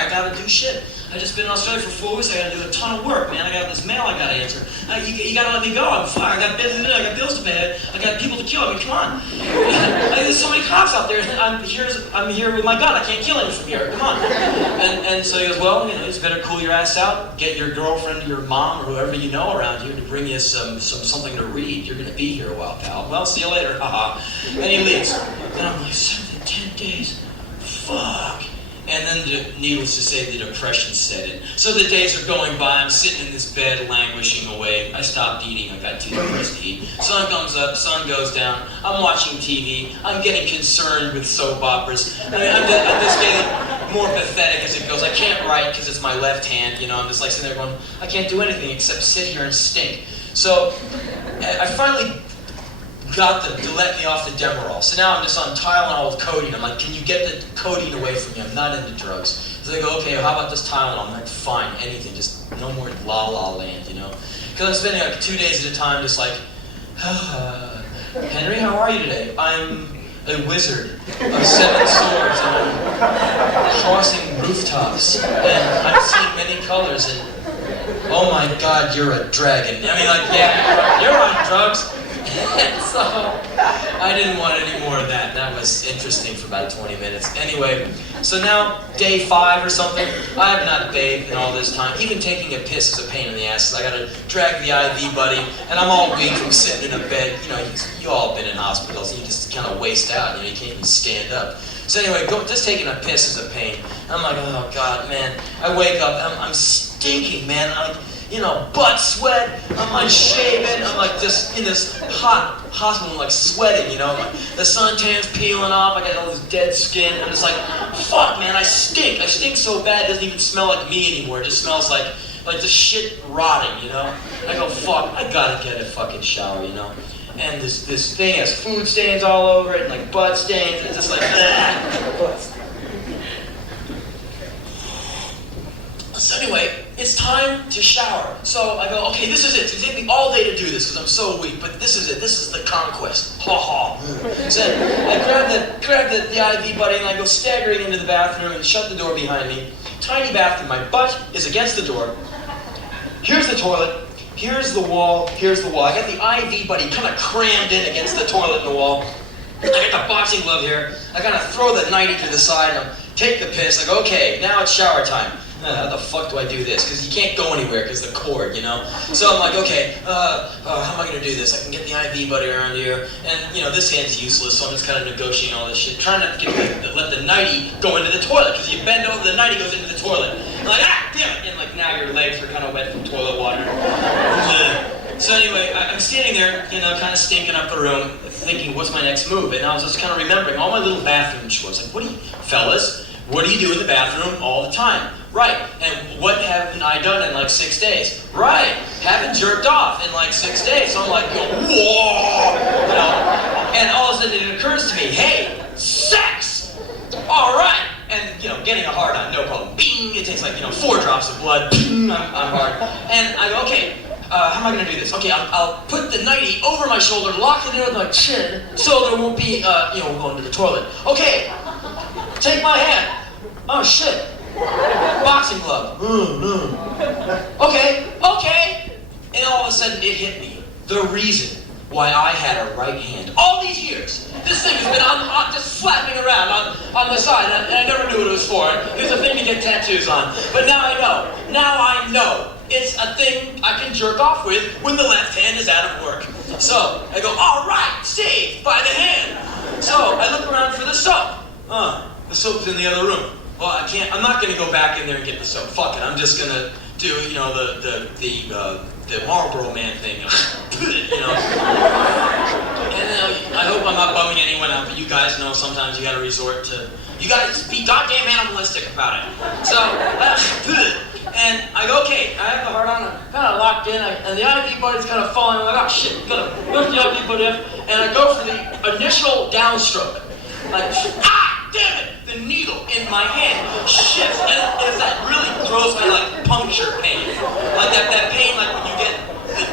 gotta do shit. I just been in Australia for 4 weeks. I gotta do a ton of work, man. I got this mail I gotta answer. You gotta let me go. I'm fine. I got business to do. I got bills to pay. I got people to kill. I mean, come on. There's so many cops out there. I'm here with my gun. I can't kill anyone from here. Come on. And so he goes, well, you just better cool your ass out. Get your girlfriend, your mom, or whoever you know around here to bring you something to read. You're gonna be here a while, pal. Well, see you later. Haha. And he leaves. And I'm like, 7 to 10 days. Fuck. And then, needless to say, the depression set in. So the days are going by, I'm sitting in this bed languishing away. I stopped eating, I got too depressed to eat. Sun comes up, sun goes down, I'm watching TV, I'm getting concerned with soap operas. I mean, I'm just getting more pathetic as it goes. I can't write because it's my left hand, I'm just like sitting there going, I can't do anything except sit here and stink. So I finally got them to let me off the Dreamerz. So now I'm just on Tylenol with codeine. I'm like, can you get the codeine away from me? I'm not into drugs. So they go, okay, well, how about this Tylenol? I'm like, fine, anything, just no more la la land, Because I'm spending like 2 days at a time just like, Henry, how are you today? I'm a wizard of 7 swords and I'm crossing rooftops and I'm seeing many colors and oh my God, you're a dragon. I mean, like, yeah, you're on drugs. And so I didn't want any more of that. That was interesting for about 20 minutes. Anyway, so now day 5 or something, I have not bathed in all this time. Even taking a piss is a pain in the ass. I gotta drag the IV buddy, and I'm all weak from sitting in a bed. You all been in hospitals, and you just kind of waste out. You can't even stand up. So anyway, just taking a piss is a pain. I'm like, oh God, man. I wake up, I'm stinking, man. I'm like, butt sweat, I'm unshaven, I'm like just in this hot hospital, I'm like sweating, like the suntan's peeling off, I got all this dead skin, I'm just like, fuck man, I stink so bad it doesn't even smell like me anymore, it just smells like the shit rotting, I go, fuck, I gotta get a fucking shower, and this thing has food stains all over it, and like butt stains, and it's just like, So anyway, it's time to shower. So I go, okay, this is it. It's going to take me all day to do this because I'm so weak, but this is it. This is the conquest. Ha ha. So I grab the IV buddy and I go staggering into the bathroom and shut the door behind me. Tiny bathroom. My butt is against the door. Here's the toilet. Here's the wall. Here's the wall. I got the IV buddy kind of crammed in against the toilet and the wall. I got the boxing glove here. I kind of throw the nightie to the side and take the piss. I go, okay, now it's shower time. How the fuck do I do this? Because you can't go anywhere because the cord, So I'm like, okay, how am I going to do this? I can get the IV buddy around here. And, this hand's useless, so I'm just kind of negotiating all this shit. Trying not to let the nightie go into the toilet. Because you bend over, the nightie goes into the toilet. I'm like, damn it! And like now your legs are kind of wet from toilet water. So anyway, I'm standing there, kind of stinking up the room, thinking, what's my next move? And I was just kind of remembering all my little bathroom chores. Like, fellas, what do you do in the bathroom all the time? Right, and what haven't I done in like 6 days? Right, haven't jerked off in like 6 days. So I'm like, whoa, and all of a sudden it occurs to me, hey, sex! All right, and getting a hard on, no problem. Bing, it takes like 4 drops of blood. Bing, I'm hard, and I go, okay. How am I going to do this? Okay, I'll put the nightie over my shoulder, lock it in with my chin, so there won't be, going to the toilet. Okay, take my hand. Oh shit. Boxing glove. Okay. And all of a sudden it hit me. The reason why I had a right hand all these years. This thing has been on just flapping around on the side, and I never knew what it was for. It was a thing to get tattoos on. But now I know. It's a thing I can jerk off with when the left hand is out of work. So I go, all right, saved by the hand. So I look around for the soap. The soap's in the other room. Well, I'm not going to go back in there and get the soap. Fuck it. I'm just going to do, the Marlboro Man thing. And I hope I'm not bumming anyone out, but you guys know sometimes you got to resort to, you got to be goddamn animalistic about it. So, and I go, okay, I have the heart on, I'm kind of locked in, and the IV buddy's kind of falling. I'm like, oh shit, gotta lift the IV buddy up, and I go for the initial downstroke. Like, damn it! The the needle in my hand shifts, and it's that really gross kind of like puncture pain. Like that pain like when you get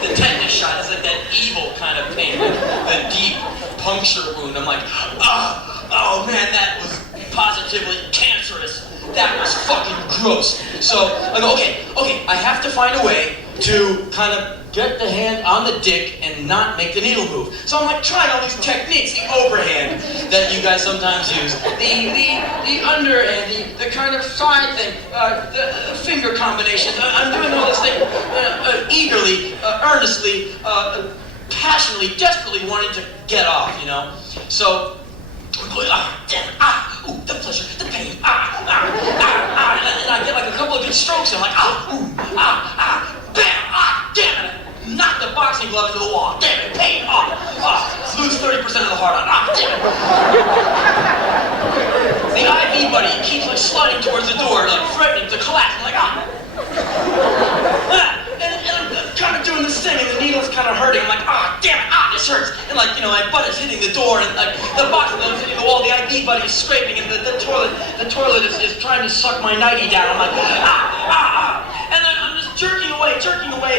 the tetanus shot. It's like that evil kind of pain, like the deep puncture wound. I'm like, oh man, that was positively cancerous. That was fucking gross. So I go, okay, I have to find a way to kind of get the hand on the dick and not make the needle move. So I'm like trying all these techniques, the overhand that you guys sometimes use, the underhand, the kind of side thing, the finger combination. I'm doing all this thing eagerly, earnestly, passionately, desperately wanting to get off, you know. So I'm going, damn it, ooh, the pleasure, the pain, and I get like a couple of good strokes, and I'm like, bam, damn it, knock the boxing glove into the wall, damn it, pain, lose 30% of the heart on, damn it. The IV buddy keeps like sliding towards the door, like threatening to collapse. I'm like, and I'm kind of doing this thing, and the needle's kind of hurting. I'm like, damn it, this hurts. And like, you know, my butt is hitting the door, and like the boxing glove is hitting the wall. The IV buddy is scraping, and the toilet is trying to suck my nightie down. I'm like, and then I'm just jerking away,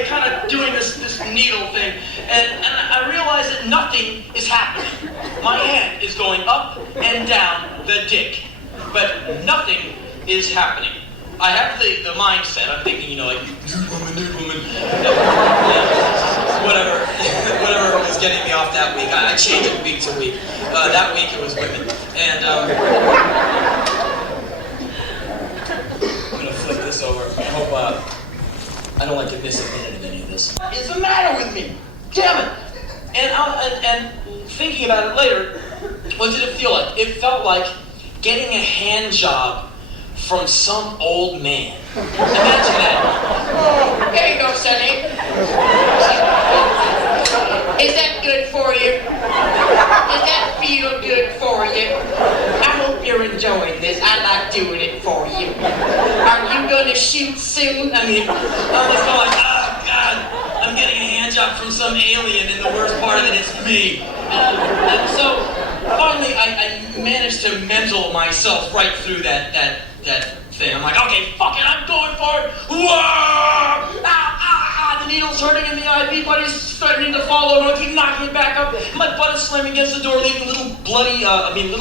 kind of doing this needle thing, and I realize that nothing is happening. My hand is going up and down the dick, but nothing is happening. I have the mindset, I'm thinking, you know, like, nude woman, whatever was getting me off that week. I changed it week to week. That week it was women. And I'm gonna flip this over. I hope I don't like to miss a minute of any of this. What is the matter with me? Damn it! And thinking about it later, what did it feel like? It felt like getting a hand job from some old man. Imagine that. There you go, Sonny. Is that good for you? Does that feel good for you? I hope you're enjoying this. I like doing it for you. Are you gonna shoot soon? I mean, I'm just going like, oh God, I'm getting a hand job from some alien, and the worst part of it is me. And so finally, I managed to mental myself right through that thing. I'm like, okay, fuck it, I'm going for it. Whoa! The needle's hurting and the IV buddy's threatening to fall over. I keep knocking it back up. My butt is slamming against the door, leaving little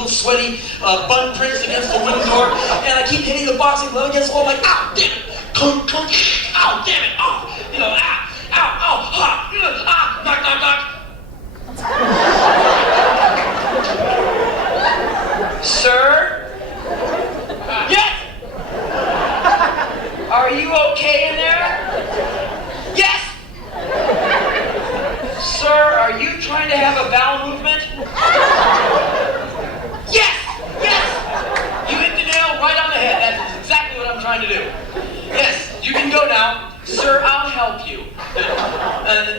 sweaty butt prints against the wooden door. And I keep hitting the boxing glove against the wall. I'm like, ow, damn it, kunk, ow, damn it, you know, knock, knock, knock. Sir? Yes! Are you okay in there? Yes! Sir, are you trying to have a bowel movement? Yes! Yes! You hit the nail right on the head. That's exactly what I'm trying to do. Yes, you can go now. Sir, I'll help you.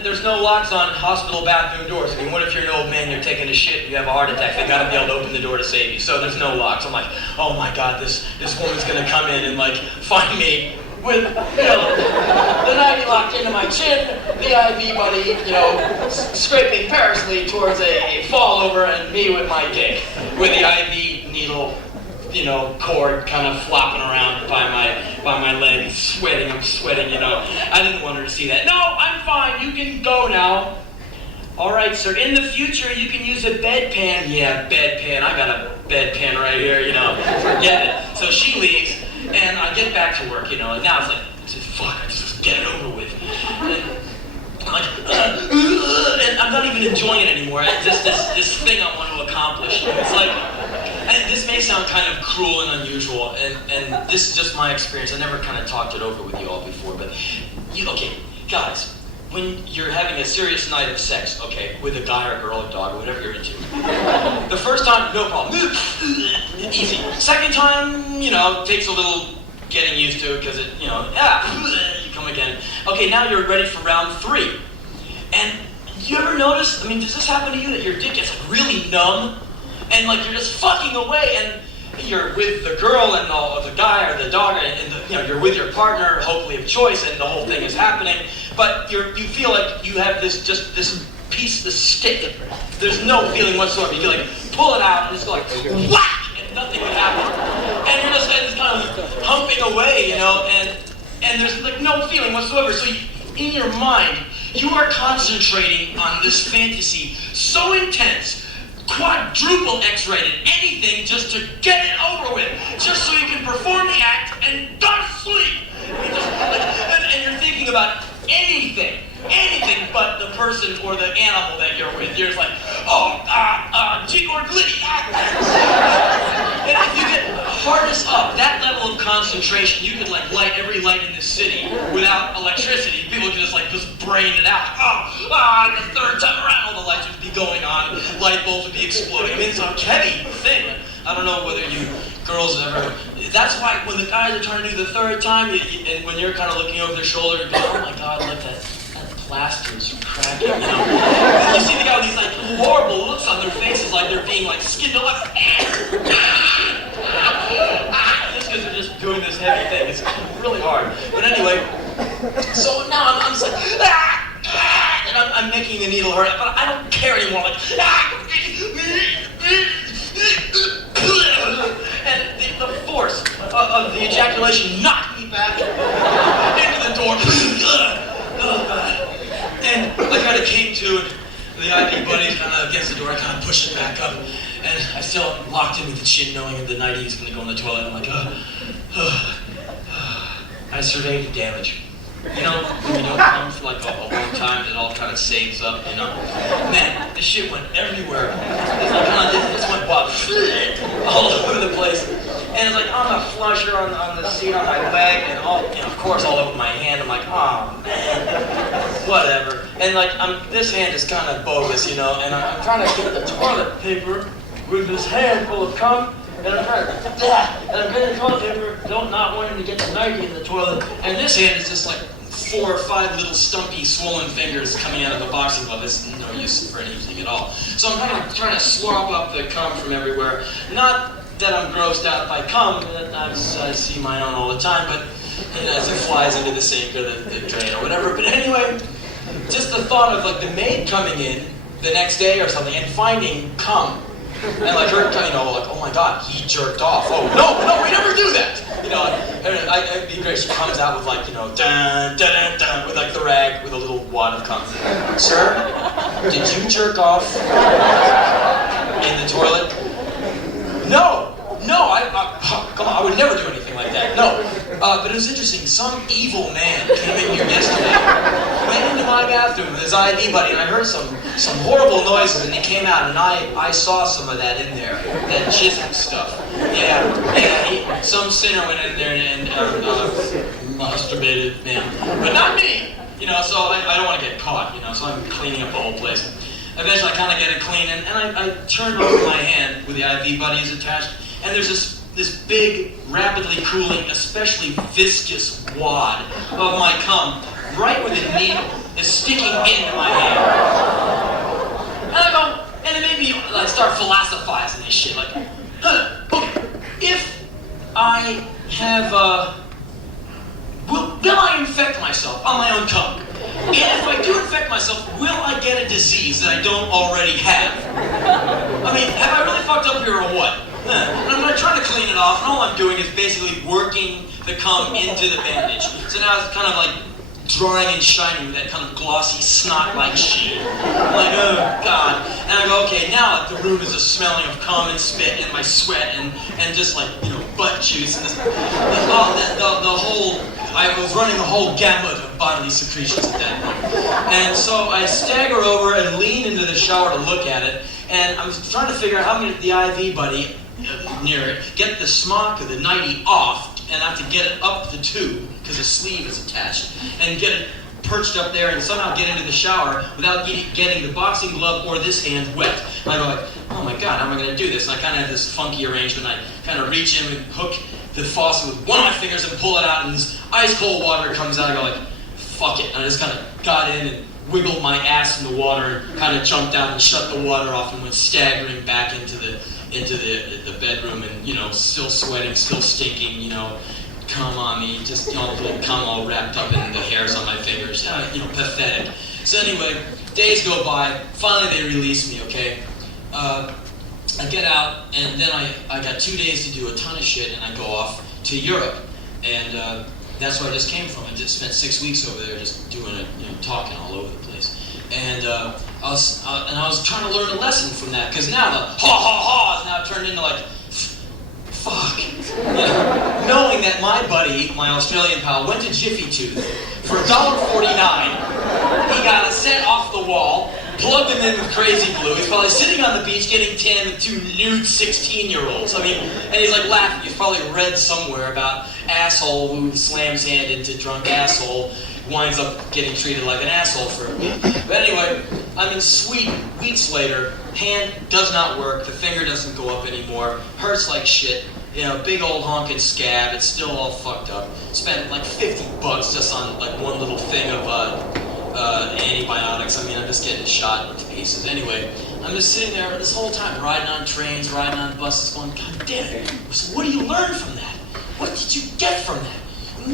There's no locks on hospital bathroom doors. I mean, what if you're an old man, you're taking a shit, and you have a heart attack? They gotta be able to open the door to save you. So there's no locks. I'm like, oh my God, this woman's gonna come in and like find me with, you know, the nightie locked into my chin, the IV buddy, you know, scraping perilously towards a fall over, and me with my dick, with the IV needle, you know, cord kind of flopping around by my leg, I'm sweating, you know. I didn't want her to see that. No, I'm fine, you can go now. All right, sir, in the future, you can use a bedpan. Yeah, bedpan, I got a bedpan right here, you know, forget it. So she leaves, and I get back to work, you know, and now it's like, fuck, I just get it over with. And I'm like, and I'm not even enjoying it anymore. It's just this thing I want to accomplish. It's like, and this may sound kind of cruel and unusual, and this is just my experience. I never kind of talked it over with you all before, but okay, guys, when you're having a serious night of sex, okay, with a guy or a girl or dog or whatever you're into, the first time, no problem, easy. Second time, you know, takes a little getting used to it because it, you know, you come again. Okay, now you're ready for round 3. And you ever notice, I mean, does this happen to you that your dick gets like really numb? And like you're just fucking away, and you're with the girl and the guy or the dog, and you know, you're with your partner, hopefully of choice, and the whole thing is happening. But you feel like you have this piece, this stick. There's no feeling whatsoever. You feel like pull it out and it's like whack, and nothing would happen. okay, and there's like no feeling whatsoever. So in your mind, you are concentrating on this fantasy so intense, quadruple X-rated, anything just to get it over with, just so you can perform the act and go to sleep. And you're thinking about anything but the person or the animal that you're with. You're just like, jig or glitty. And if you get hardest up, that level of concentration, you could like light every light in this city without electricity. People could just brain it out. The third time around, all the lights would be going on, light bulbs would be exploding. I mean, it's a heavy thing. I don't know whether you girls ever. That's why when the guys are trying to do the third time, and when you're kind of looking over their shoulder, you go, oh my God, look that plaster's cracking, And you see the guy with these like horrible looks on their faces, like they're being like skinned alive. Just because they're just doing this heavy thing. It's really hard. But anyway, so now I'm just like, and I'm making the needle hurt, but I don't care anymore. Like, and the force of the ejaculation knocked me back into the door. Oh God. And I kind of came to, and the IV buddy's kind of against the door. I kind of push it back up, and I still locked in with the chin, knowing that the nightie is going to go in the toilet. I'm like, I surveyed the damage. When you don't come for like a long time, it all kind of saves up, Man, this shit went everywhere. It's like it just went wild, all over the place. And it's like on the flusher, on the seat, on my leg, and all, of course, all over my hand. I'm like, oh man, whatever. And like, this hand is kind of bogus, and I'm trying to get the toilet paper with this hand full of cum. And I'm trying to, and I'm getting the toilet paper, not wanting to get the nightie in the toilet. And this hand is just like 4 or 5 little stumpy, swollen fingers coming out of a boxing glove. It's no use for anything at all. So I'm kind of trying to swab up the cum from everywhere. Not that I'm grossed out by cum, I see my own all the time, but as it flies into the sink or the drain or whatever. But anyway, just the thought of like the maid coming in the next day or something and finding cum. And like her, like, oh my God, he jerked off. Oh, no, we never do that. It'd be great. She comes out with like, dun, dun, dun, dun, with like the rag with a little wad of cum. Sir, did you jerk off in the toilet? No, come on, I would never do anything like that. No, but it was interesting. Some evil man came in here yesterday, went into my bathroom with his IV buddy, and I heard some horrible noises, and he came out, and I saw some of that in there, that chisel stuff. Yeah, some sinner went in there and masturbated, but not me. So I don't want to get caught. So I'm cleaning up the whole place. Eventually, I kind of get it clean, and I turn over my hand with the IV buddies attached, and there's this big, rapidly cooling, especially viscous wad of my cum, right where the needle is sticking into my hand. And I go, and it made me like start philosophizing this shit, like, okay, if I have, will I infect myself on my own cum? And if I do infect myself, will I get a disease that I don't already have? I mean, have I really fucked up here or what? And I'm trying to clean it off, and all I'm doing is basically working the cum into the bandage. So now it's kind of like drying and shining with that kind of glossy snot-like sheen. I'm like, oh God. And I go, okay, now the room is just smelling of cum and spit and my sweat and just like, butt juice and the whole, I was running the whole gamut of bodily secretions at that point. And so I stagger over and lean into the shower to look at it, and I'm trying to figure out how I'm going to get the IV buddy near it, get the smock of the nightie off, and I have to get it up the tube, because the sleeve is attached, and get it perched up there and somehow get into the shower without getting the boxing glove or this hand wet. And I go like, oh my God, how am I going to do this? And I kind of have this funky arrangement. I kind of reach in and hook the faucet with one of my fingers and pull it out, and this ice cold water comes out. I go like, fuck it. And I just kind of got in and wiggled my ass in the water and kind of jumped out and shut the water off and went staggering back into the bedroom and, still sweating, still stinking, cum on me, just, cum all wrapped up in the hairs on my fingers, pathetic. So anyway, days go by, finally they release me, okay? I get out, and then I got 2 days to do a ton of shit, and I go off to Europe. And that's where I just came from. I just spent 6 weeks over there just doing it, talking all over the place. And I was trying to learn a lesson from that, because now the ha ha ha is now turned into like, fuck. Knowing that my buddy, my Australian pal, went to Jiffy Tooth for $1.49. He got a set off the wall, plugged him in with crazy glue. He's probably sitting on the beach getting tan with 2 nude 16-year-olds. I mean, and he's like laughing. He's probably read somewhere about asshole who slams hand into drunk asshole, winds up getting treated like an asshole for a week. But anyway, I'm in Sweden. Weeks later, hand does not work. The finger doesn't go up anymore. Hurts like shit. Big old honking scab. It's still all fucked up. Spent like $50 just on like one little thing of antibiotics. I mean, I'm just getting shot into pieces. Anyway, I'm just sitting there this whole time, riding on trains, riding on buses, going, God damn it. So what do you learn from that? What did you get from that?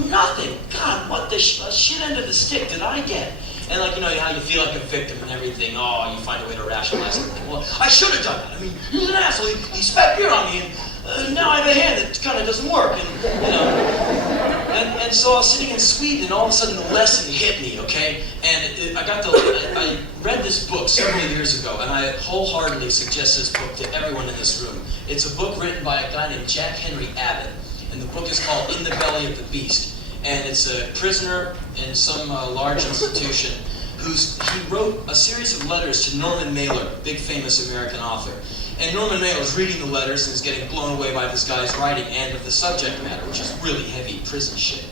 Nothing. God, what the shit end of the stick did I get? And how you feel like a victim and everything. Oh, you find a way to rationalize it. Well, I should have done that. I mean, he was an asshole. He spat beer on me, and now I have a hand that kind of doesn't work. And so I was sitting in Sweden, and all of a sudden the lesson hit me, okay? And I read this book several years ago, and I wholeheartedly suggest this book to everyone in this room. It's a book written by a guy named Jack Henry Abbott, and the book is called In the Belly of the Beast. And it's a prisoner in some large institution he wrote a series of letters to Norman Mailer, big famous American author. And Norman Mailer is reading the letters and is getting blown away by this guy's writing and of the subject matter, which is really heavy prison shit.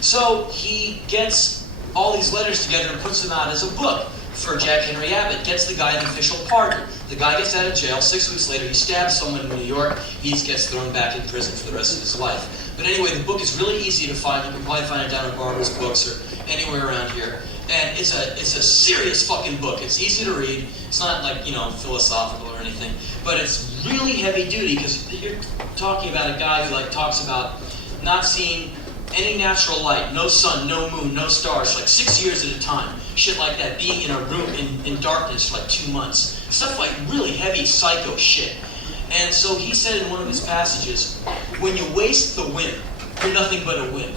So he gets all these letters together and puts them out as a book for Jack Henry Abbott, gets the guy an official pardon. The guy gets out of jail. 6 weeks later, he stabs someone in New York. He gets thrown back in prison for the rest of his life. But anyway, the book is really easy to find. You can probably find it down at Barbara's Books or anywhere around here. And it's a serious fucking book. It's easy to read. It's not like, philosophical or anything. But it's really heavy duty, because you're talking about a guy who talks about not seeing any natural light, no sun, no moon, no stars, 6 years at a time. Shit like that, being in a room in darkness for 2 months. Stuff like really heavy psycho shit. And so he said in one of his passages, when you waste the whim, you're nothing but a whim.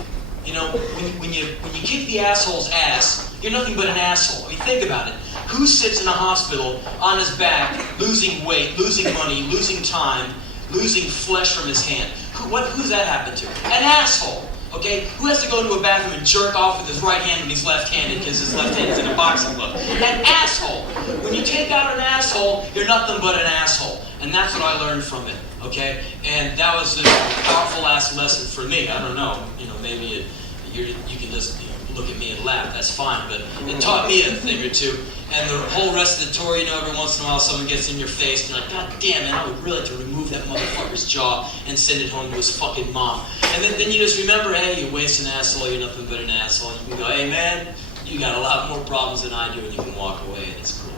When you kick the asshole's ass, you're nothing but an asshole. I mean, think about it. Who sits in a hospital on his back, losing weight, losing money, losing time, losing flesh from his hand? Who's that happen to? An asshole. Okay? Who has to go to a bathroom and jerk off with his right hand when he's left-handed because his left hand is in a boxing glove? An asshole. When you take out an asshole, you're nothing but an asshole. And that's what I learned from it. Okay? And that was a powerful ass lesson for me. I don't know. Maybe you can just look at me and laugh. That's fine. But it taught me a thing or two. And the whole rest of the tour, every once in a while someone gets in your face and you're like, God damn it, I would really like to remove that motherfucker's jaw and send it home to his fucking mom. And then you just remember, hey, you waste an asshole, you're nothing but an asshole. And you can go, hey man, you got a lot more problems than I do, and you can walk away, and it's cool.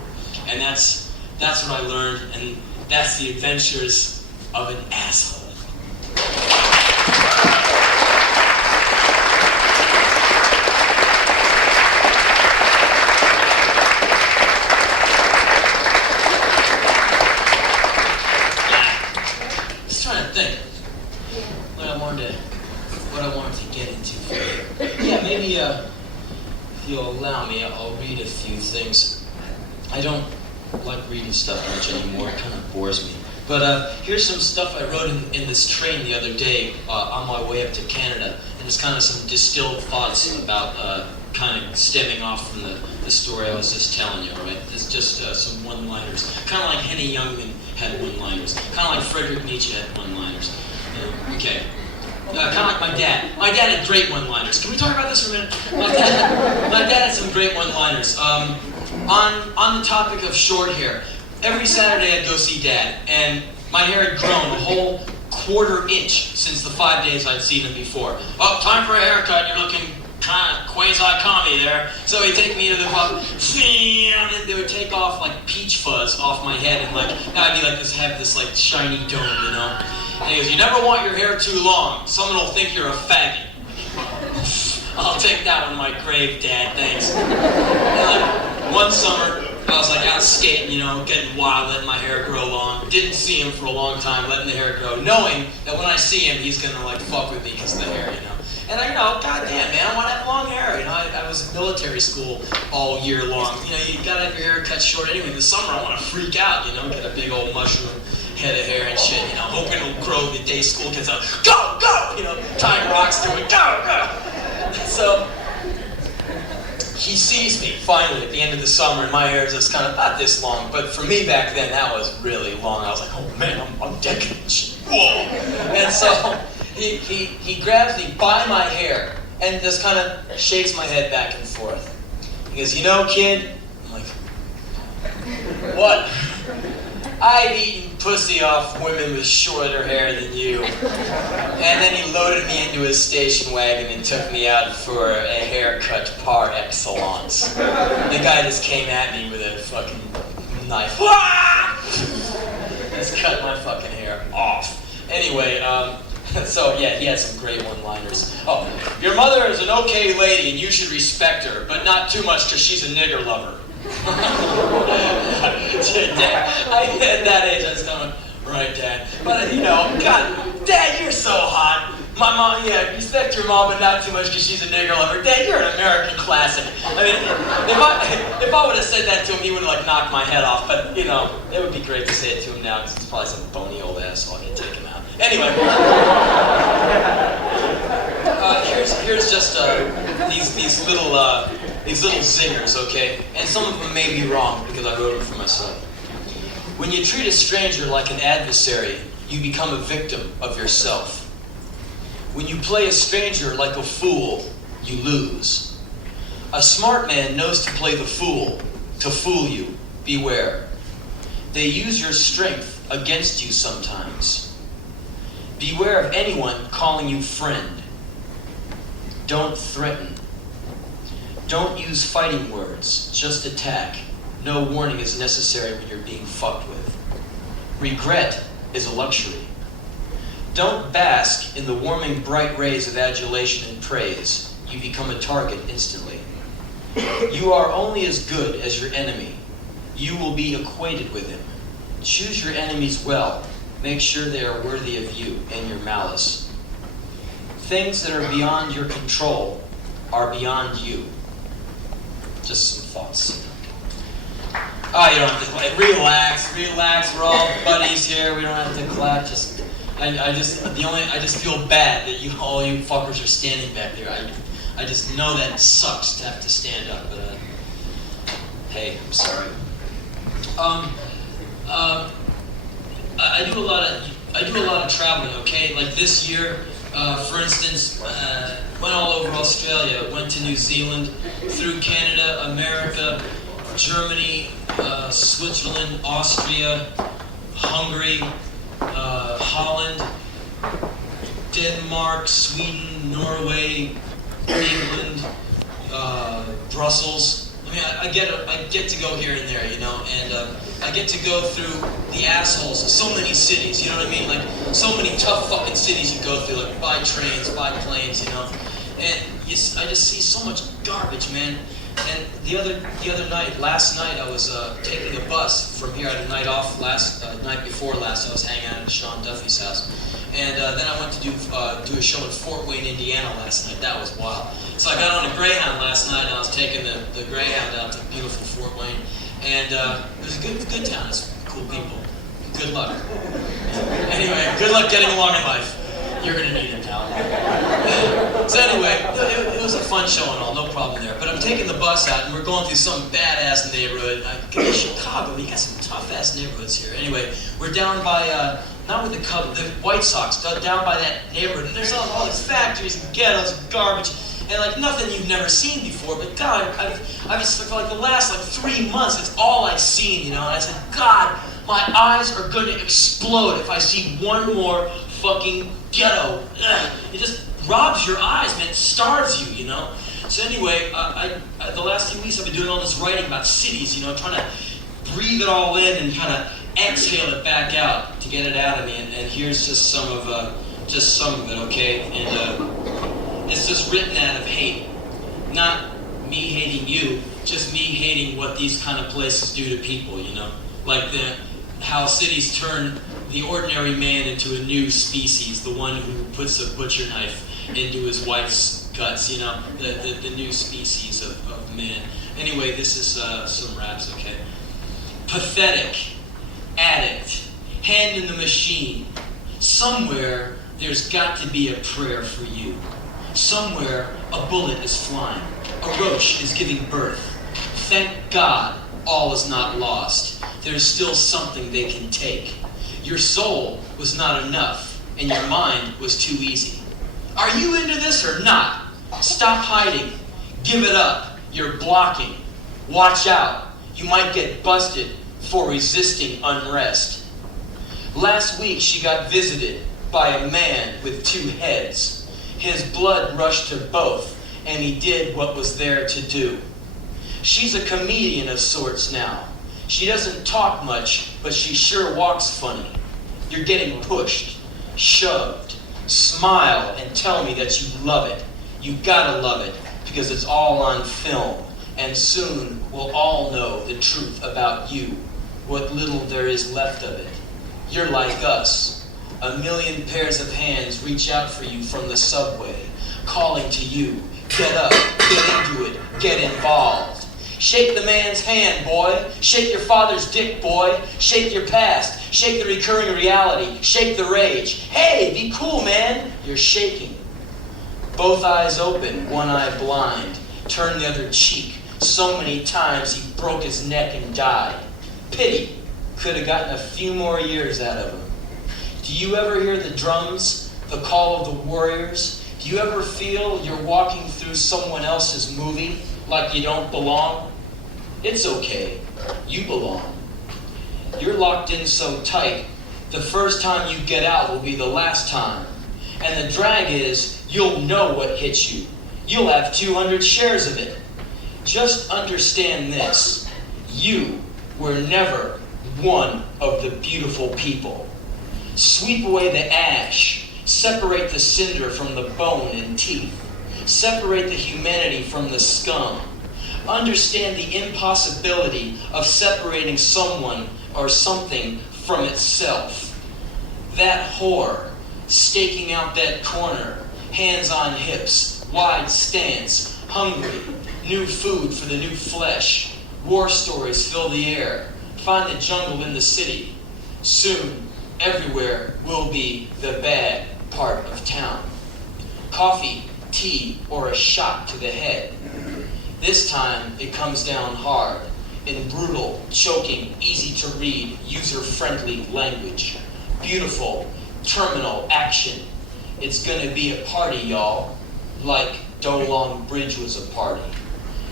And that's what I learned, and that's the adventures of an asshole. What I wanted to get into for you. Yeah, maybe if you'll allow me, I'll read a few things. I don't like reading stuff much anymore. It kind of bores me. But here's some stuff I wrote in this train the other day on my way up to Canada. And it's kind of some distilled thoughts about kind of stemming off from the story I was just telling you, right? It's just some one-liners. Kind of like Henny Youngman had one-liners. Kind of like Friedrich Nietzsche had one-liners. Okay. Kind of like my dad. My dad had great one-liners. Can we talk about this for a minute? My dad had some great one-liners. On the topic of short hair, every Saturday I'd go see Dad, and my hair had grown a whole quarter inch since the 5 days I'd seen him before. Oh, time for a haircut. You're looking kind of quasi-commie there. So he'd take me to the pub, and they would take off peach fuzz off my head, and I'd be have this shiny dome, And he goes, you never want your hair too long. Someone will think you're a faggot. I'll take that one to my grave, Dad, thanks. And one summer, I was out skating, getting wild, letting my hair grow long. Didn't see him for a long time, letting the hair grow, knowing that when I see him, he's gonna fuck with me because of the hair, And goddamn, man, I want to have long hair. I was in military school all year long. You gotta have your hair cut short anyway. In the summer, I want to freak out, get a big old mushroom head of hair and shit, hoping it'll grow the day school kids out. Go, go! Tying rocks to it. Go, go! So, he sees me finally at the end of the summer, and my hair is just kind of not this long, but for me back then, that was really long. I was like, oh man, I'm decadent. Whoa! And so, he grabs me by my hair and just kind of shakes my head back and forth. He goes, kid? I'm like, what? I've eaten pussy off women with shorter hair than you. And then he loaded me into his station wagon and took me out for a haircut par excellence. The guy just came at me with a fucking knife. Just cut my fucking hair off. Anyway, so yeah, he had some great one-liners. Oh, your mother is an okay lady and you should respect her, but not too much because she's a nigger lover. At that age, I was going, right, Dad. But, God, Dad, you're so hot. My mom, respect your mom, but not too much because she's a nigger lover. Dad, you're an American classic. I mean, if I would have said that to him, he would have, knocked my head off. But, it would be great to say it to him now because he's probably some bony old asshole. I can take him out. Anyway. Here's just these little zingers, okay? And some of them may be wrong because I wrote them for myself. When you treat a stranger like an adversary, you become a victim of yourself. When you play a stranger like a fool, you lose. A smart man knows to play the fool, to fool you. Beware. They use your strength against you sometimes. Beware of anyone calling you friend. Don't threaten. Don't use fighting words, just attack. No warning is necessary when you're being fucked with. Regret is a luxury. Don't bask in the warming bright rays of adulation and praise. You become a target instantly. You are only as good as your enemy. You will be acquainted with him. Choose your enemies well. Make sure they are worthy of you and your malice. Things that are beyond your control are beyond you. Just some thoughts. Oh, you don't have to relax. We're all buddies here. We don't have to clap. I just feel bad that all you fuckers are standing back there. I just know that sucks to have to stand up. But hey, I'm sorry. I do a lot of traveling. Okay, like this year, for instance, went all over Australia. Went to New Zealand, through Canada, America, Germany, Switzerland, Austria, Hungary, Holland, Denmark, Sweden, Norway, England, Brussels. I mean, I get to go here and there, and I get to go through the assholes of so many cities, you know what I mean? Like, so many tough fucking cities you go through, like, by trains, by planes, And I just see so much garbage, man. And the other night, last night, I was taking a bus from here. I had a night off night before last. I was hanging out at Sean Duffy's house. And then I went to do a show in Fort Wayne, Indiana last night. That was wild. So I got on a Greyhound last night, and I was taking the Greyhound out to beautiful Fort Wayne. And it was a good town. It's cool people. Good luck. Anyway, good luck getting along in life. You're going to need it now. So anyway, it was a fun show and all, no problem there. But I'm taking the bus out, and we're going through some badass neighborhood. In Chicago, you got some tough-ass neighborhoods here. Anyway, we're down by, not with the Cubs, the White Sox, down by that neighborhood. And there's all these factories and ghettos and garbage. And like nothing you've never seen before, but God, I've just for like the last 3 months, it's all I've seen, And I said, God, my eyes are going to explode if I see one more fucking ghetto. It just robs your eyes, man. It starves you, So anyway, the last few weeks I've been doing all this writing about cities, trying to breathe it all in and kind of exhale it back out to get it out of me. And here's just some of it, okay? And it's just written out of hate. Not me hating you, just me hating what these kind of places do to people, Like how cities turn the ordinary man into a new species, the one who puts a butcher knife into his wife's guts, you know, the new species of man. Anyway, this is some raps, okay? Pathetic, addict, hand in the machine. Somewhere there's got to be a prayer for you. Somewhere a bullet is flying. A roach is giving birth. Thank God all is not lost. There's still something they can take. Your soul was not enough, and your mind was too easy. Are you into this or not? Stop hiding. Give it up. You're blocking. Watch out. You might get busted for resisting unrest. Last week she got visited by a man with two heads. His blood rushed to both, and he did what was there to do. She's a comedian of sorts now. She doesn't talk much, but she sure walks funny. You're getting pushed, shoved. Smile and tell me that you love it. You gotta love it, because it's all on film, and soon we'll all know the truth about you, what little there is left of it. You're like us. A million pairs of hands reach out for you from the subway, calling to you, get up, get into it, get involved. Shake the man's hand, boy. Shake your father's dick, boy. Shake your past. Shake the recurring reality. Shake the rage. Hey, be cool, man. You're shaking. Both eyes open, one eye blind. Turn the other cheek. So many times he broke his neck and died. Pity. Could have gotten a few more years out of him. Do you ever hear the drums, the call of the warriors? Do you ever feel you're walking through someone else's movie like you don't belong? It's okay. You belong. You're locked in so tight, the first time you get out will be the last time. And the drag is, you'll know what hits you. You'll have 200 shares of it. Just understand this. You were never one of the beautiful people. Sweep away the ash. Separate the cinder from the bone and teeth. Separate the humanity from the scum. Understand the impossibility of separating someone or something from itself. That whore, staking out that corner, hands on hips, wide stance, hungry, new food for the new flesh. War stories fill the air. Find the jungle in the city. Soon, everywhere will be the bad part of town. Coffee, tea, or a shot to the head. This time, it comes down hard, in brutal, choking, easy to read, user-friendly language. Beautiful, terminal action. It's gonna be a party, y'all, like Dolong Bridge was a party.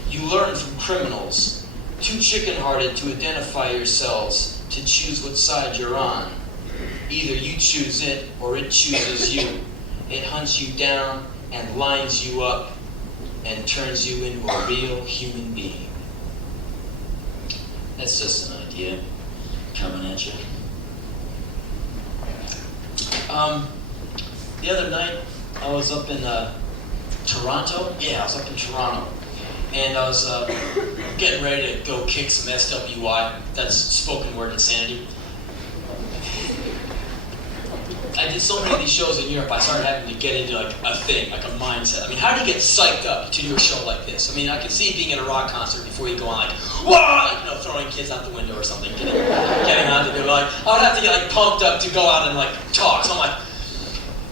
You learn from criminals, too chicken-hearted to identify yourselves, to choose what side you're on. Either you choose it, or it chooses you. It hunts you down and lines you up and turns you into a real human being. That's just an idea coming at you. The other night, I was up in Toronto. Yeah, I was up in Toronto. And I was getting ready to go kick some SWI. That's spoken word insanity. I did so many of these shows in Europe, I started having to get into like a thing, like a mindset. I mean, how do you get psyched up to do a show like this? I mean, I can see being at a rock concert before you go on like, whoa, like, you know, throwing kids out the window or something, getting on to do like, I would have to get like pumped up to go out and like talk. So I'm like,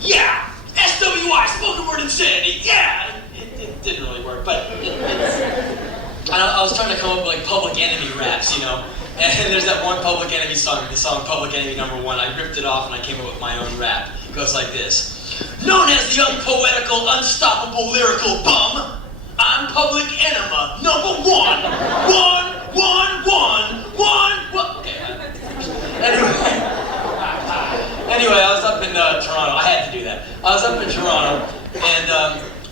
yeah, SWI, spoken word insanity, yeah. It didn't really work, but I was trying to come up with like Public Enemy raps, you know. And there's that one Public Enemy song, the song Public Enemy #1. I ripped it off and I came up with my own rap. It goes like this. Known as the unpoetical, unstoppable, lyrical bum, I'm Public Enema #1. One. Okay. Anyway, I was up in Toronto. I had to do that. I was up in Toronto, and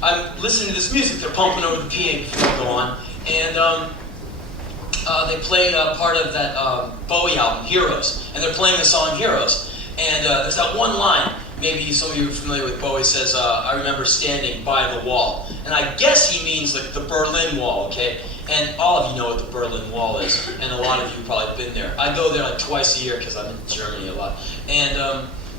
I'm listening to this music. They're pumping over the PA before we go on, and they play part of that Bowie album, Heroes, and they're playing the song Heroes. And there's that one line, maybe some of you are familiar with Bowie, says, I remember standing by the wall. And I guess he means like the Berlin Wall, okay? And all of you know what the Berlin Wall is, and a lot of you have probably been there. I go there like twice a year because I'm in Germany a lot. And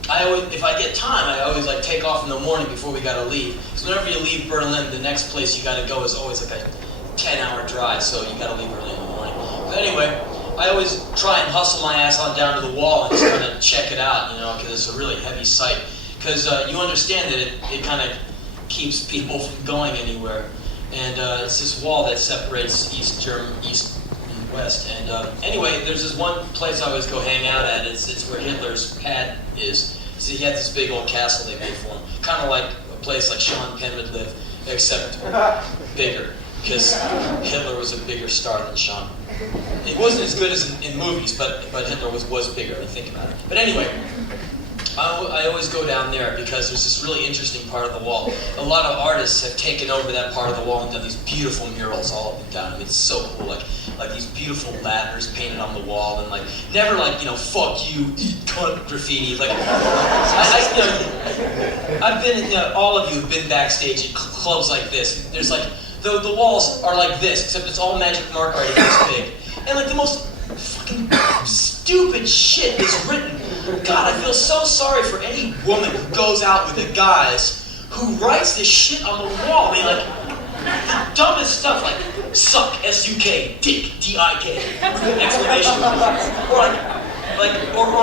I always, if I get time, I always like take off in the morning before we gotta leave. So whenever you leave Berlin, the next place you gotta go is always like a 10-hour drive, so you gotta leave early in the morning. But anyway, I always try and hustle my ass on down to the wall and just kind of check it out, you know, because it's a really heavy sight. Because you understand that it kind of keeps people from going anywhere. And it's this wall that separates East and West. And anyway, there's this one place I always go hang out at. It's where Hitler's pad is. So he had this big old castle they made for him. Kind of like a place like Sean Penn would live, except bigger. Because Hitler was a bigger star than Sean. He wasn't as good as in movies, but Hitler was bigger, I think about it. But anyway, I always go down there because there's this really interesting part of the wall. A lot of artists have taken over that part of the wall and done these beautiful murals all up and down. I mean, it's so cool, like these beautiful ladders painted on the wall, and like never like, you know, fuck you, eat cunt graffiti. Like I've been, you know, all of you have been backstage at clubs like this. There's like the walls are like this, except it's all magic mark writing this big, and like the most fucking stupid shit is written. God, I feel so sorry for any woman who goes out with the guys who writes this shit on the wall. I mean, like, the dumbest stuff, like, suck, S-U-K, dick, D-I-K, exclamation mark. Or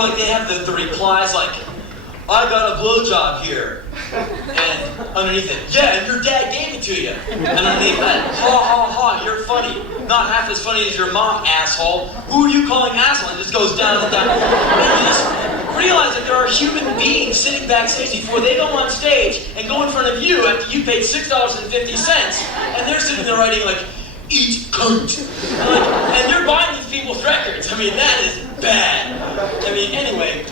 like they have the replies like, I got a blowjob here. And underneath it, yeah, and your dad gave it to you. And underneath that, ha ha ha, you're funny. Not half as funny as your mom, asshole. Who are you calling asshole? And it just goes down and down. And you just realize that there are human beings sitting backstage before they go on stage and go in front of you after you paid $6.50, and they're sitting there writing like, eat cunt. And you're buying these people's records. I mean, that is bad. I mean, anyway.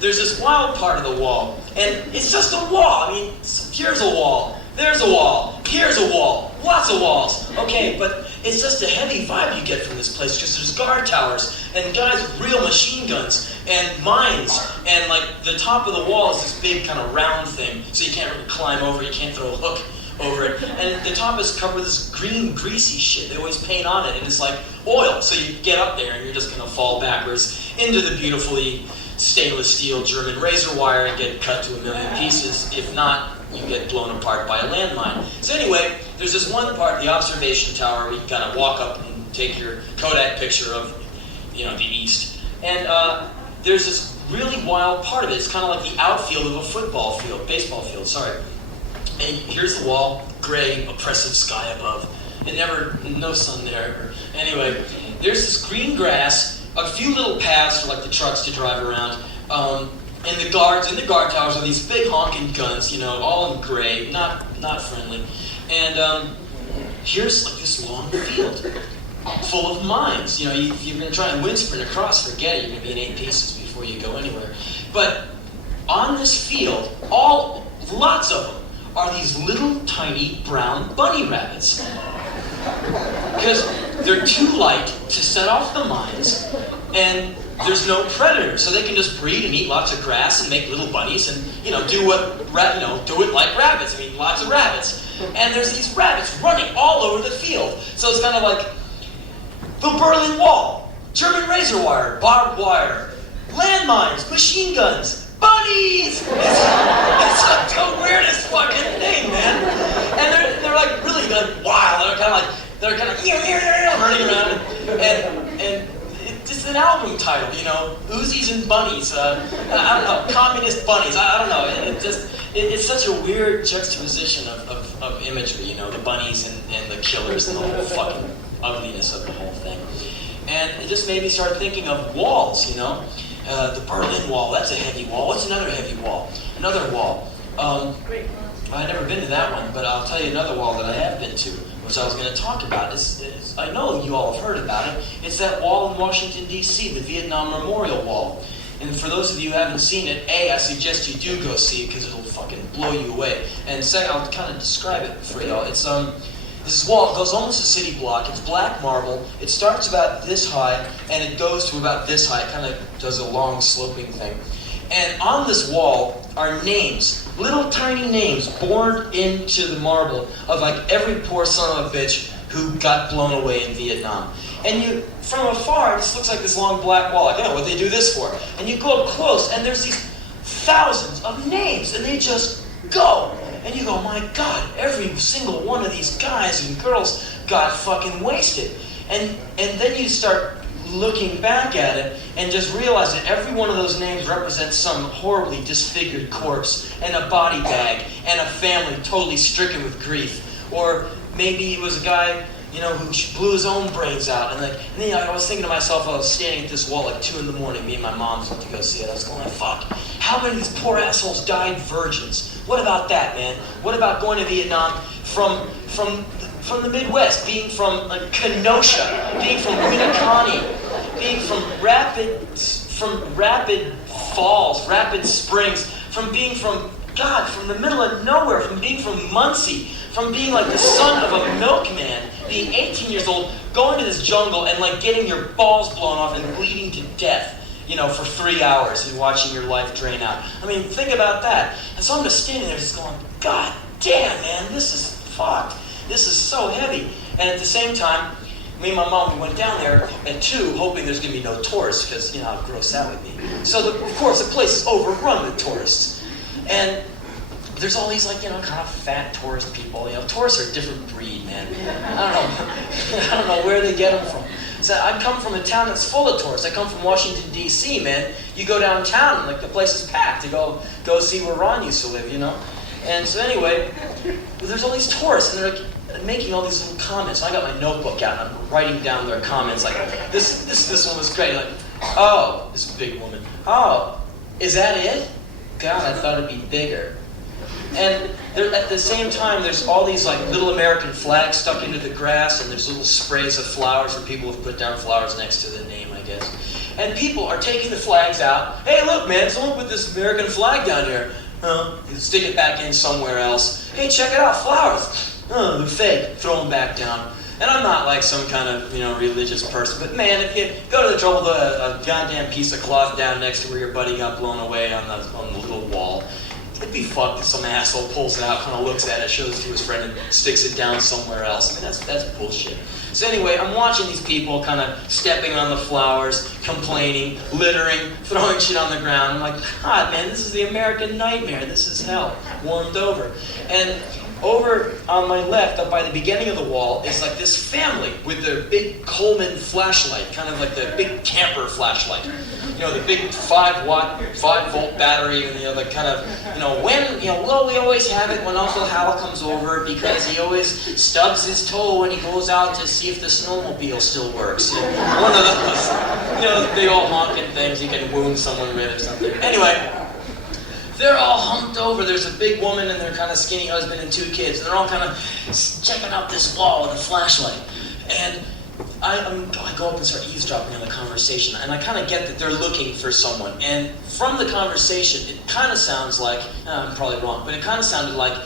There's this wild part of the wall, and it's just a wall. I mean, here's a wall, there's a wall, here's a wall, lots of walls. Okay, but it's just a heavy vibe you get from this place because there's guard towers and guys with real machine guns and mines, and like the top of the wall is this big kind of round thing, so you can't really climb over, you can't throw a hook over it. And the top is covered with this green, greasy shit. They always paint on it, and it's like oil, so you get up there and you're just gonna fall backwards into the beautifully stainless steel German razor wire and get cut to a million pieces. If not, you get blown apart by a landmine. So anyway, there's this one part, the observation tower, where you kind of walk up and take your Kodak picture of, you know, the East. And there's this really wild part of it. It's kind of like the outfield of a baseball field, sorry. And here's the wall, gray, oppressive sky above. And no sun there. Anyway, there's this green grass, a few little paths for like the trucks to drive around, and the guards in the guard towers are these big honking guns, you know, all in gray, not friendly. And here's like this long field full of mines. You know, if you're gonna try and wind sprint across, forget it. You're gonna be in 8 pieces before you go anywhere. But on this field, lots of them are these little tiny brown bunny rabbits. Because they're too light to set off the mines, and there's no predator, so they can just breed and eat lots of grass and make little bunnies, and do it like rabbits. I mean, lots of rabbits. And there's these rabbits running all over the field. So it's kind of like the Berlin Wall, German razor wire, barbed wire, landmines, machine guns, bunnies. It's like the weirdest fucking thing, man. And they're like really wild. They're kind of running around, and it's just an album title, you know, Uzis and Bunnies. I don't know, communist bunnies. I don't know. It's such a weird juxtaposition of imagery, you know, the bunnies and the killers and the whole fucking ugliness of the whole thing. And it just made me start thinking of walls, you know. The Berlin Wall, that's a heavy wall. What's another heavy wall? Another wall. I've never been to that one, but I'll tell you another wall that I have been to, which I was going to talk about. I know you all have heard about it. It's that wall in Washington, D.C., the Vietnam Memorial Wall. And for those of you who haven't seen it, I suggest you do go see it because it'll fucking blow you away. And second, I'll kind of describe it for y'all. It's this wall goes almost a city block. It's black marble. It starts about this high, and it goes to about this high. It kind of does a long sloping thing. And on this wall are names, little tiny names bored into the marble of like every poor son of a bitch who got blown away in Vietnam. And you, from afar, this looks like this long black wall. Like, what they do this for? And you go up close, and there's these thousands of names, and they just go. And you go, my God, every single one of these guys and girls got fucking wasted. And then you start looking back at it and just realize that every one of those names represents some horribly disfigured corpse and a body bag and a family totally stricken with grief. Or maybe it was a guy, who blew his own brains out. And then I was thinking to myself, I was standing at this wall like 2 in the morning. Me and my mom went to go see it. I was going, fuck, how many of these poor assholes died virgins? What about that, man? What about going to Vietnam from the Midwest, being from Kenosha, being from Winneconne, being from Rapid Falls, Rapid Springs, from being from the middle of nowhere, from being from Muncie, from being like the son of a milkman, being 18 years old, going to this jungle and like getting your balls blown off and bleeding to death, for 3 hours and watching your life drain out. I mean, think about that. And so I'm just standing there just going, God damn, man, this is fucked. This is so heavy. And at the same time, me and my mom, we went down there at 2, hoping there's going to be no tourists, because how gross that would be. So, of course, the place is overrun with tourists. And there's all these, kind of fat tourist people. Tourists are a different breed, man. I don't know where they get them from. So I come from a town that's full of tourists. I come from Washington, D.C., man. You go downtown, and, the place is packed to go see where Ron used to live, And so anyway, there's all these tourists, and they're making all these little comments. So I got my notebook out, and I'm writing down their comments. Like, this one was great. Like, oh, this big woman. Oh, is that it? God, I thought it'd be bigger. And at the same time, there's all these little American flags stuck into the grass, and there's little sprays of flowers where people have put down flowers next to the name, I guess. And people are taking the flags out. Hey, look, man, someone put this American flag down here. Stick it back in somewhere else. Hey, check it out, flowers. They're fake. Throw them back down. And I'm not like some kind of, religious person, but man, if you go to the trouble to a goddamn piece of cloth down next to where your buddy got blown away on the little wall, it'd be fucked if some asshole pulls it out, kind of looks at it, shows it to his friend, and sticks it down somewhere else. I mean, that's bullshit. So anyway, I'm watching these people kind of stepping on the flowers, complaining, littering, throwing shit on the ground. I'm like, God, man, this is the American nightmare. This is hell, warmed over. And over on my left, up by the beginning of the wall, is like this family with their big Coleman flashlight, kind of like the big camper flashlight. The big 5-volt battery, and the kind of, we always have it when Uncle Hal comes over because he always stubs his toe when he goes out to see if the snowmobile still works. One of those, the big old honking things you can wound someone with or something. Anyway, they're all humped over. There's a big woman and their kind of skinny husband and 2 kids. And they're all kind of checking out this wall with a flashlight. And I go up and start eavesdropping on the conversation. And I kind of get that they're looking for someone. And from the conversation, it kind of sounds like, I'm probably wrong, but it kind of sounded like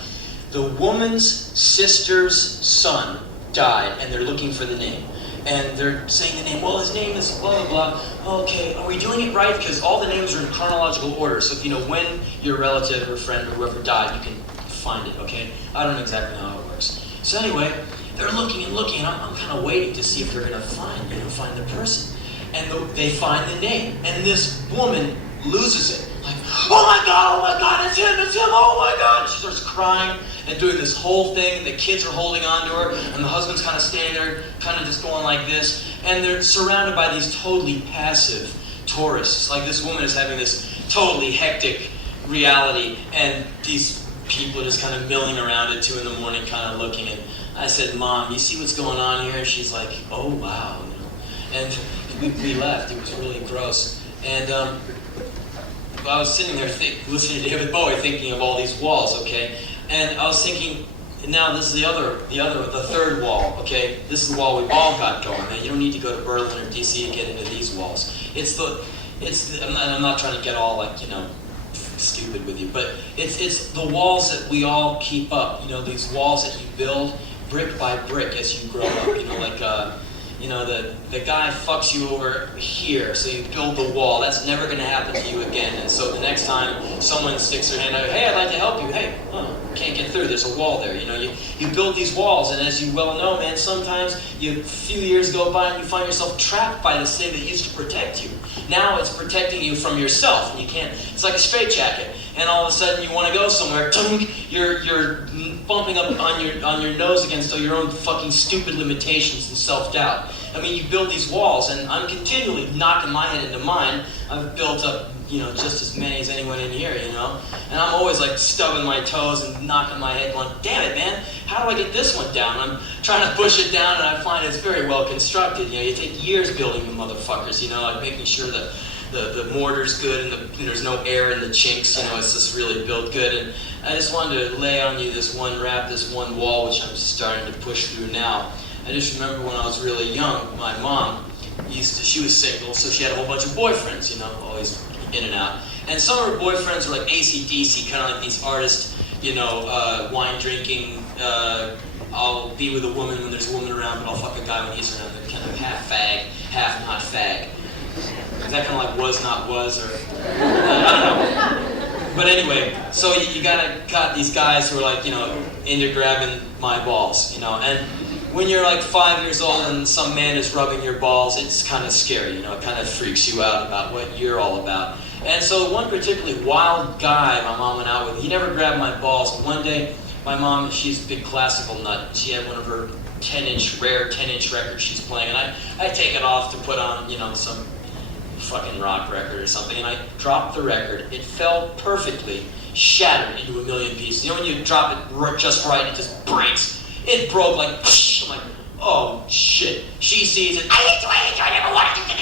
the woman's sister's son died and they're looking for the name. And they're saying the name, well, his name is blah, blah, blah. Okay, are we doing it right? Because all the names are in chronological order. So if you know when your relative or friend or whoever died, you can find it, okay? I don't know exactly how it works. So anyway, they're looking and looking, and I'm kind of waiting to see if they're going to find the person. And they find the name. And this woman loses it. Like, oh my God, it's him, oh my God. She starts crying and doing this whole thing. The kids are holding on to her, and the husband's kind of standing there, kind of just going like this. And they're surrounded by these totally passive tourists. Like, this woman is having this totally hectic reality, and these people are just kind of milling around at 2 in the morning, kind of looking. And I said, Mom, you see what's going on here? And she's like, oh wow. And we left. It was really gross. And I was sitting there listening to David Bowie, thinking of all these walls, okay? And I was thinking, now this is the third wall, okay? This is the wall we've all got going, man. You don't need to go to Berlin or DC to get into these walls. I'm not trying to get all stupid with you, but it's the walls that we all keep up. These walls that you build brick by brick as you grow up. The guy fucks you over here, so you build the wall. That's never going to happen to you again. And so the next time someone sticks their hand out, hey, I'd like to help you. Hey, can't get through. There's a wall there. You know, you build these walls, and as you well know, man, sometimes a few years go by and you find yourself trapped by this thing that used to protect you. Now it's protecting you from yourself, and you can't. It's like a straitjacket, and all of a sudden you want to go somewhere. You're bumping up on your nose against your own fucking stupid limitations and self-doubt. I mean, you build these walls, and I'm continually knocking my head into mine. I've built up, you know, just as many as anyone in here, you know? And I'm always like stubbing my toes and knocking my head going, damn it, man, how do I get this one down? I'm trying to push it down, and I find it's very well constructed. You know, you take years building the motherfuckers, you know, like making sure that the mortar's good and there's no air in the chinks, you know, it's just really built good. And I just wanted to lay on you this one wall, which I'm starting to push through now. I just remember when I was really young, my mom she was single, so she had a whole bunch of boyfriends, you know, always in and out. And some of her boyfriends were like AC/DC, kind of like these artists, you know, wine drinking, I'll be with a woman when there's a woman around, but I'll fuck a guy when he's around. They're kind of half fag, half not fag. Is that kind of like was not was, or I don't know. But anyway, so you got these guys who are like, you know, into grabbing my balls, you know, and when you're like 5 years old and some man is rubbing your balls, it's kind of scary, you know, it kind of freaks you out about what you're all about. And so one particularly wild guy my mom went out with, he never grabbed my balls. And one day, my mom, she's a big classical nut. She had one of her rare 10-inch records she's playing, and I take it off to put on, you know, some fucking rock record or something, and I dropped the record. It fell perfectly, shattered into a million pieces. You know when you drop it just right, it just breaks. It broke like, I'm like, oh shit. She sees it, I never wanted to,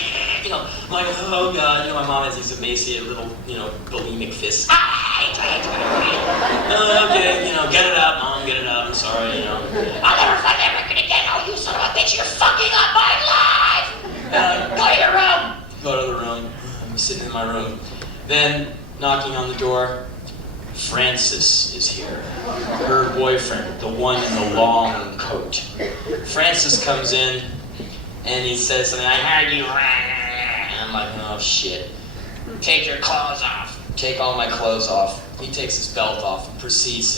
you know, I'm like, oh god, you know, my mom has these emaciated little, you know, bulimic fists. Okay, you know, get it out, mom, get it out, I'm sorry, you know. I'll never find that record again, oh you son of a bitch, you're fucking up my life! Go to your room! Go to the room, I'm sitting in my room. Then, knocking on the door, Francis is here, her boyfriend, the one in the long coat. Francis comes in, and he says something, I heard you, and I'm like, oh shit. Take your clothes off. Take all my clothes off. He takes his belt off and proceeds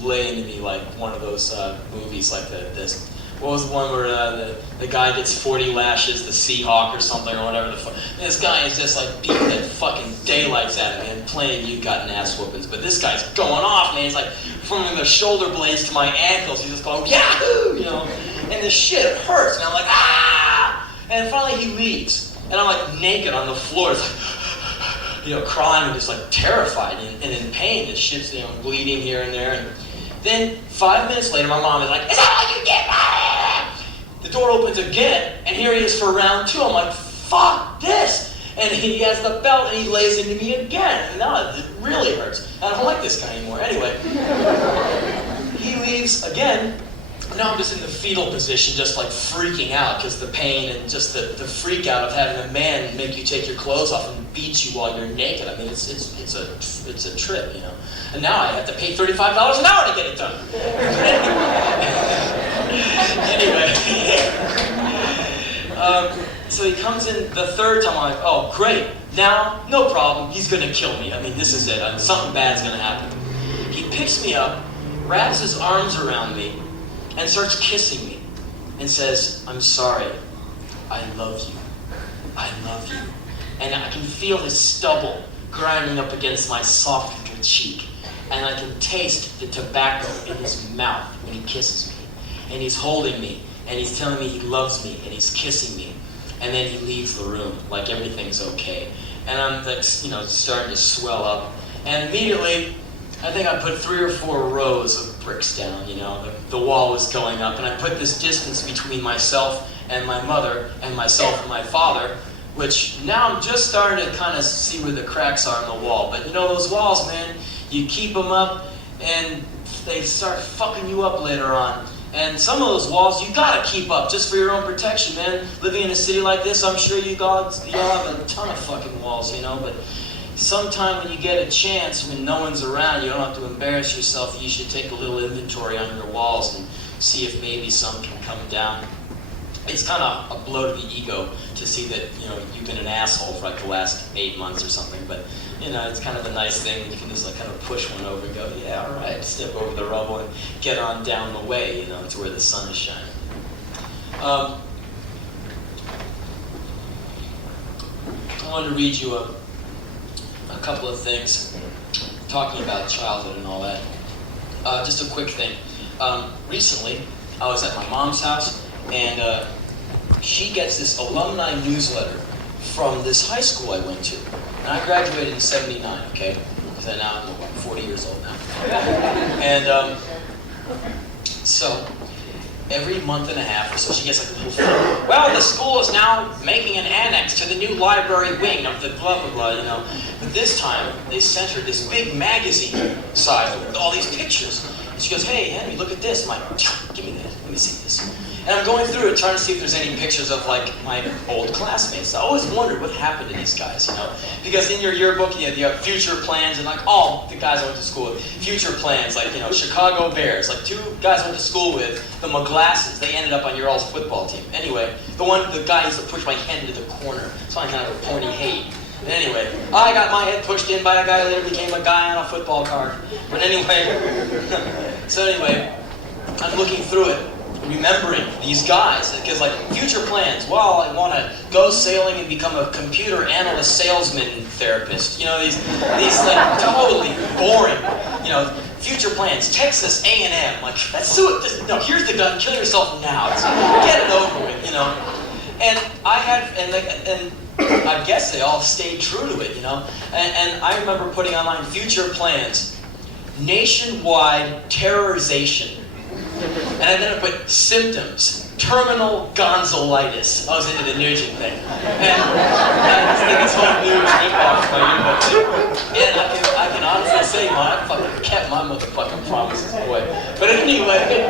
to lay into me like one of those movies like this. What was the one where the guy gets 40 lashes, the Seahawk or something or whatever the fuck. This guy is just like beating the fucking daylights out of me and playing you got an ass whoopings. But this guy's going off, man. He's like from the shoulder blades to my ankles. He's just going, yahoo, you know. And this shit hurts. And I'm like, ah! And finally he leaves. And I'm like naked on the floor. It's like, you know, crying and just like terrified and in pain. This shit's, you know, bleeding here and there. And then 5 minutes later, my mom is like, is that all you get? The door opens again, and here he is for round 2. I'm like, fuck this. And he has the belt, and he lays into me again. And now it really hurts. I don't like this guy anymore. Anyway, he leaves again. Now I'm just in the fetal position, just like freaking out, because the pain and just the freak out of having a man make you take your clothes off and beat you while you're naked. I mean, it's a trip, you know. And now I have to pay $35 an hour to get it done. Anyway, so he comes in the third time. I'm like, oh great, now no problem. He's gonna kill me. I mean, this is it. Something bad's gonna happen. He picks me up, wraps his arms around me, and starts kissing me, and says, I'm sorry. I love you. I love you. And I can feel his stubble grinding up against my soft little cheek. And I can taste the tobacco in his mouth when he kisses me. And he's holding me, and he's telling me he loves me, and he's kissing me. And then he leaves the room, like everything's okay. And I'm like, you know, starting to swell up. And immediately, I think I put 3 or 4 rows of bricks down, you know. The wall was going up, and I put this distance between myself and my mother, and myself and my father, which now I'm just starting to kind of see where the cracks are in the wall. But you know, those walls, man, you keep them up, and they start fucking you up later on. And some of those walls you gotta keep up just for your own protection, man. Living in a city like this, I'm sure you all have a ton of fucking walls, you know. But sometime when you get a chance, when no one's around, you don't have to embarrass yourself. You should take a little inventory on your walls and see if maybe some can come down. It's kind of a blow to the ego to see that, you know, you've been an asshole for like the last 8 months or something. But You know, it's kind of a nice thing. You can just like kind of push one over and go, yeah, all right, step over the rubble and get on down the way, you know, to where the sun is shining. I wanted to read you a couple of things, talking about childhood and all that. Just a quick thing. Recently, I was at my mom's house, and she gets this alumni newsletter from this high school I went to. And I graduated in '79, okay? Because now I'm 40 years old now. And so, every month and a half or so, she gets like a little thing. Well, the school is now making an annex to the new library wing of the blah, blah, blah, you know. But this time, they sent her this big magazine size with all these pictures. And she goes, hey, Henry, look at this. I'm like, give me that. Let me see this. And I'm going through it, trying to see if there's any pictures of like my old classmates. I always wondered what happened to these guys, you know? Because in your yearbook, you have future plans, and like all the guys I went to school with, future plans, like, you know, Chicago Bears, like 2 guys I went to school with, the McGlasses, they ended up on your all's football team. Anyway, the guy used to push my head into the corner, so I kind of a pointy hate. But anyway, I got my head pushed in by a guy who later became a guy on a football card. But anyway, so anyway, I'm looking through it, remembering these guys, because like future plans, well, I want to go sailing and become a computer analyst salesman therapist. You know, these like totally boring, you know, future plans, Texas A&M, like that's so, no, here's the gun, kill yourself now, get it over with, you know. And I had, and I guess they all stayed true to it, you know. And I remember putting online future plans, nationwide terrorization. And then I put symptoms, terminal gonzolitis. I was into the Nugent thing. And I think this whole Nugent ripoff my yearbook too. And I can honestly say, I fucking kept my motherfucking promises, boy. But anyway,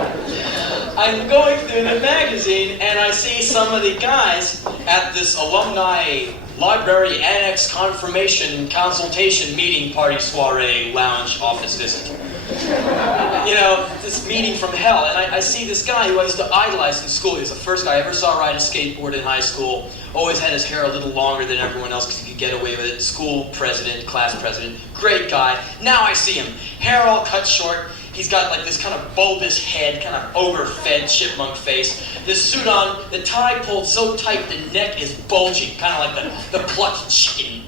I'm going through the magazine and I see some of the guys at this alumni library annex confirmation consultation meeting party soiree lounge office visit. You know, this meeting from hell, and I see this guy who I used to idolize in school. He was the first guy I ever saw ride a skateboard in high school. Always had his hair a little longer than everyone else because he could get away with it. School president, class president, great guy. Now I see him, hair all cut short. He's got like this kind of bulbous head, kind of overfed chipmunk face. This suit on, the tie pulled so tight the neck is bulging, kind of like the plucked chicken,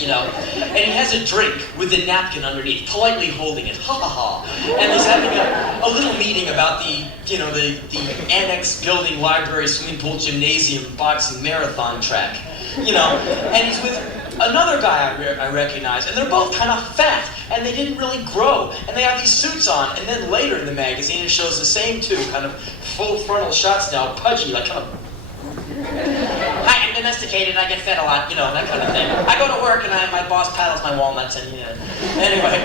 you know. And he has a drink with a napkin underneath, politely holding it, ha ha ha. And he's having a little meeting about the annex building, library, swimming pool, gymnasium, boxing, marathon track, you know. And he's with another guy I recognize, and they're both kind of fat, and they didn't really grow, and they have these suits on, and then later in the magazine it shows the same 2, kind of full frontal shots now, pudgy, like kind of, hi, I'm domesticated, I get fed a lot, you know, that kind of thing. I go to work and my boss paddles my walnuts, and, you know, anyway.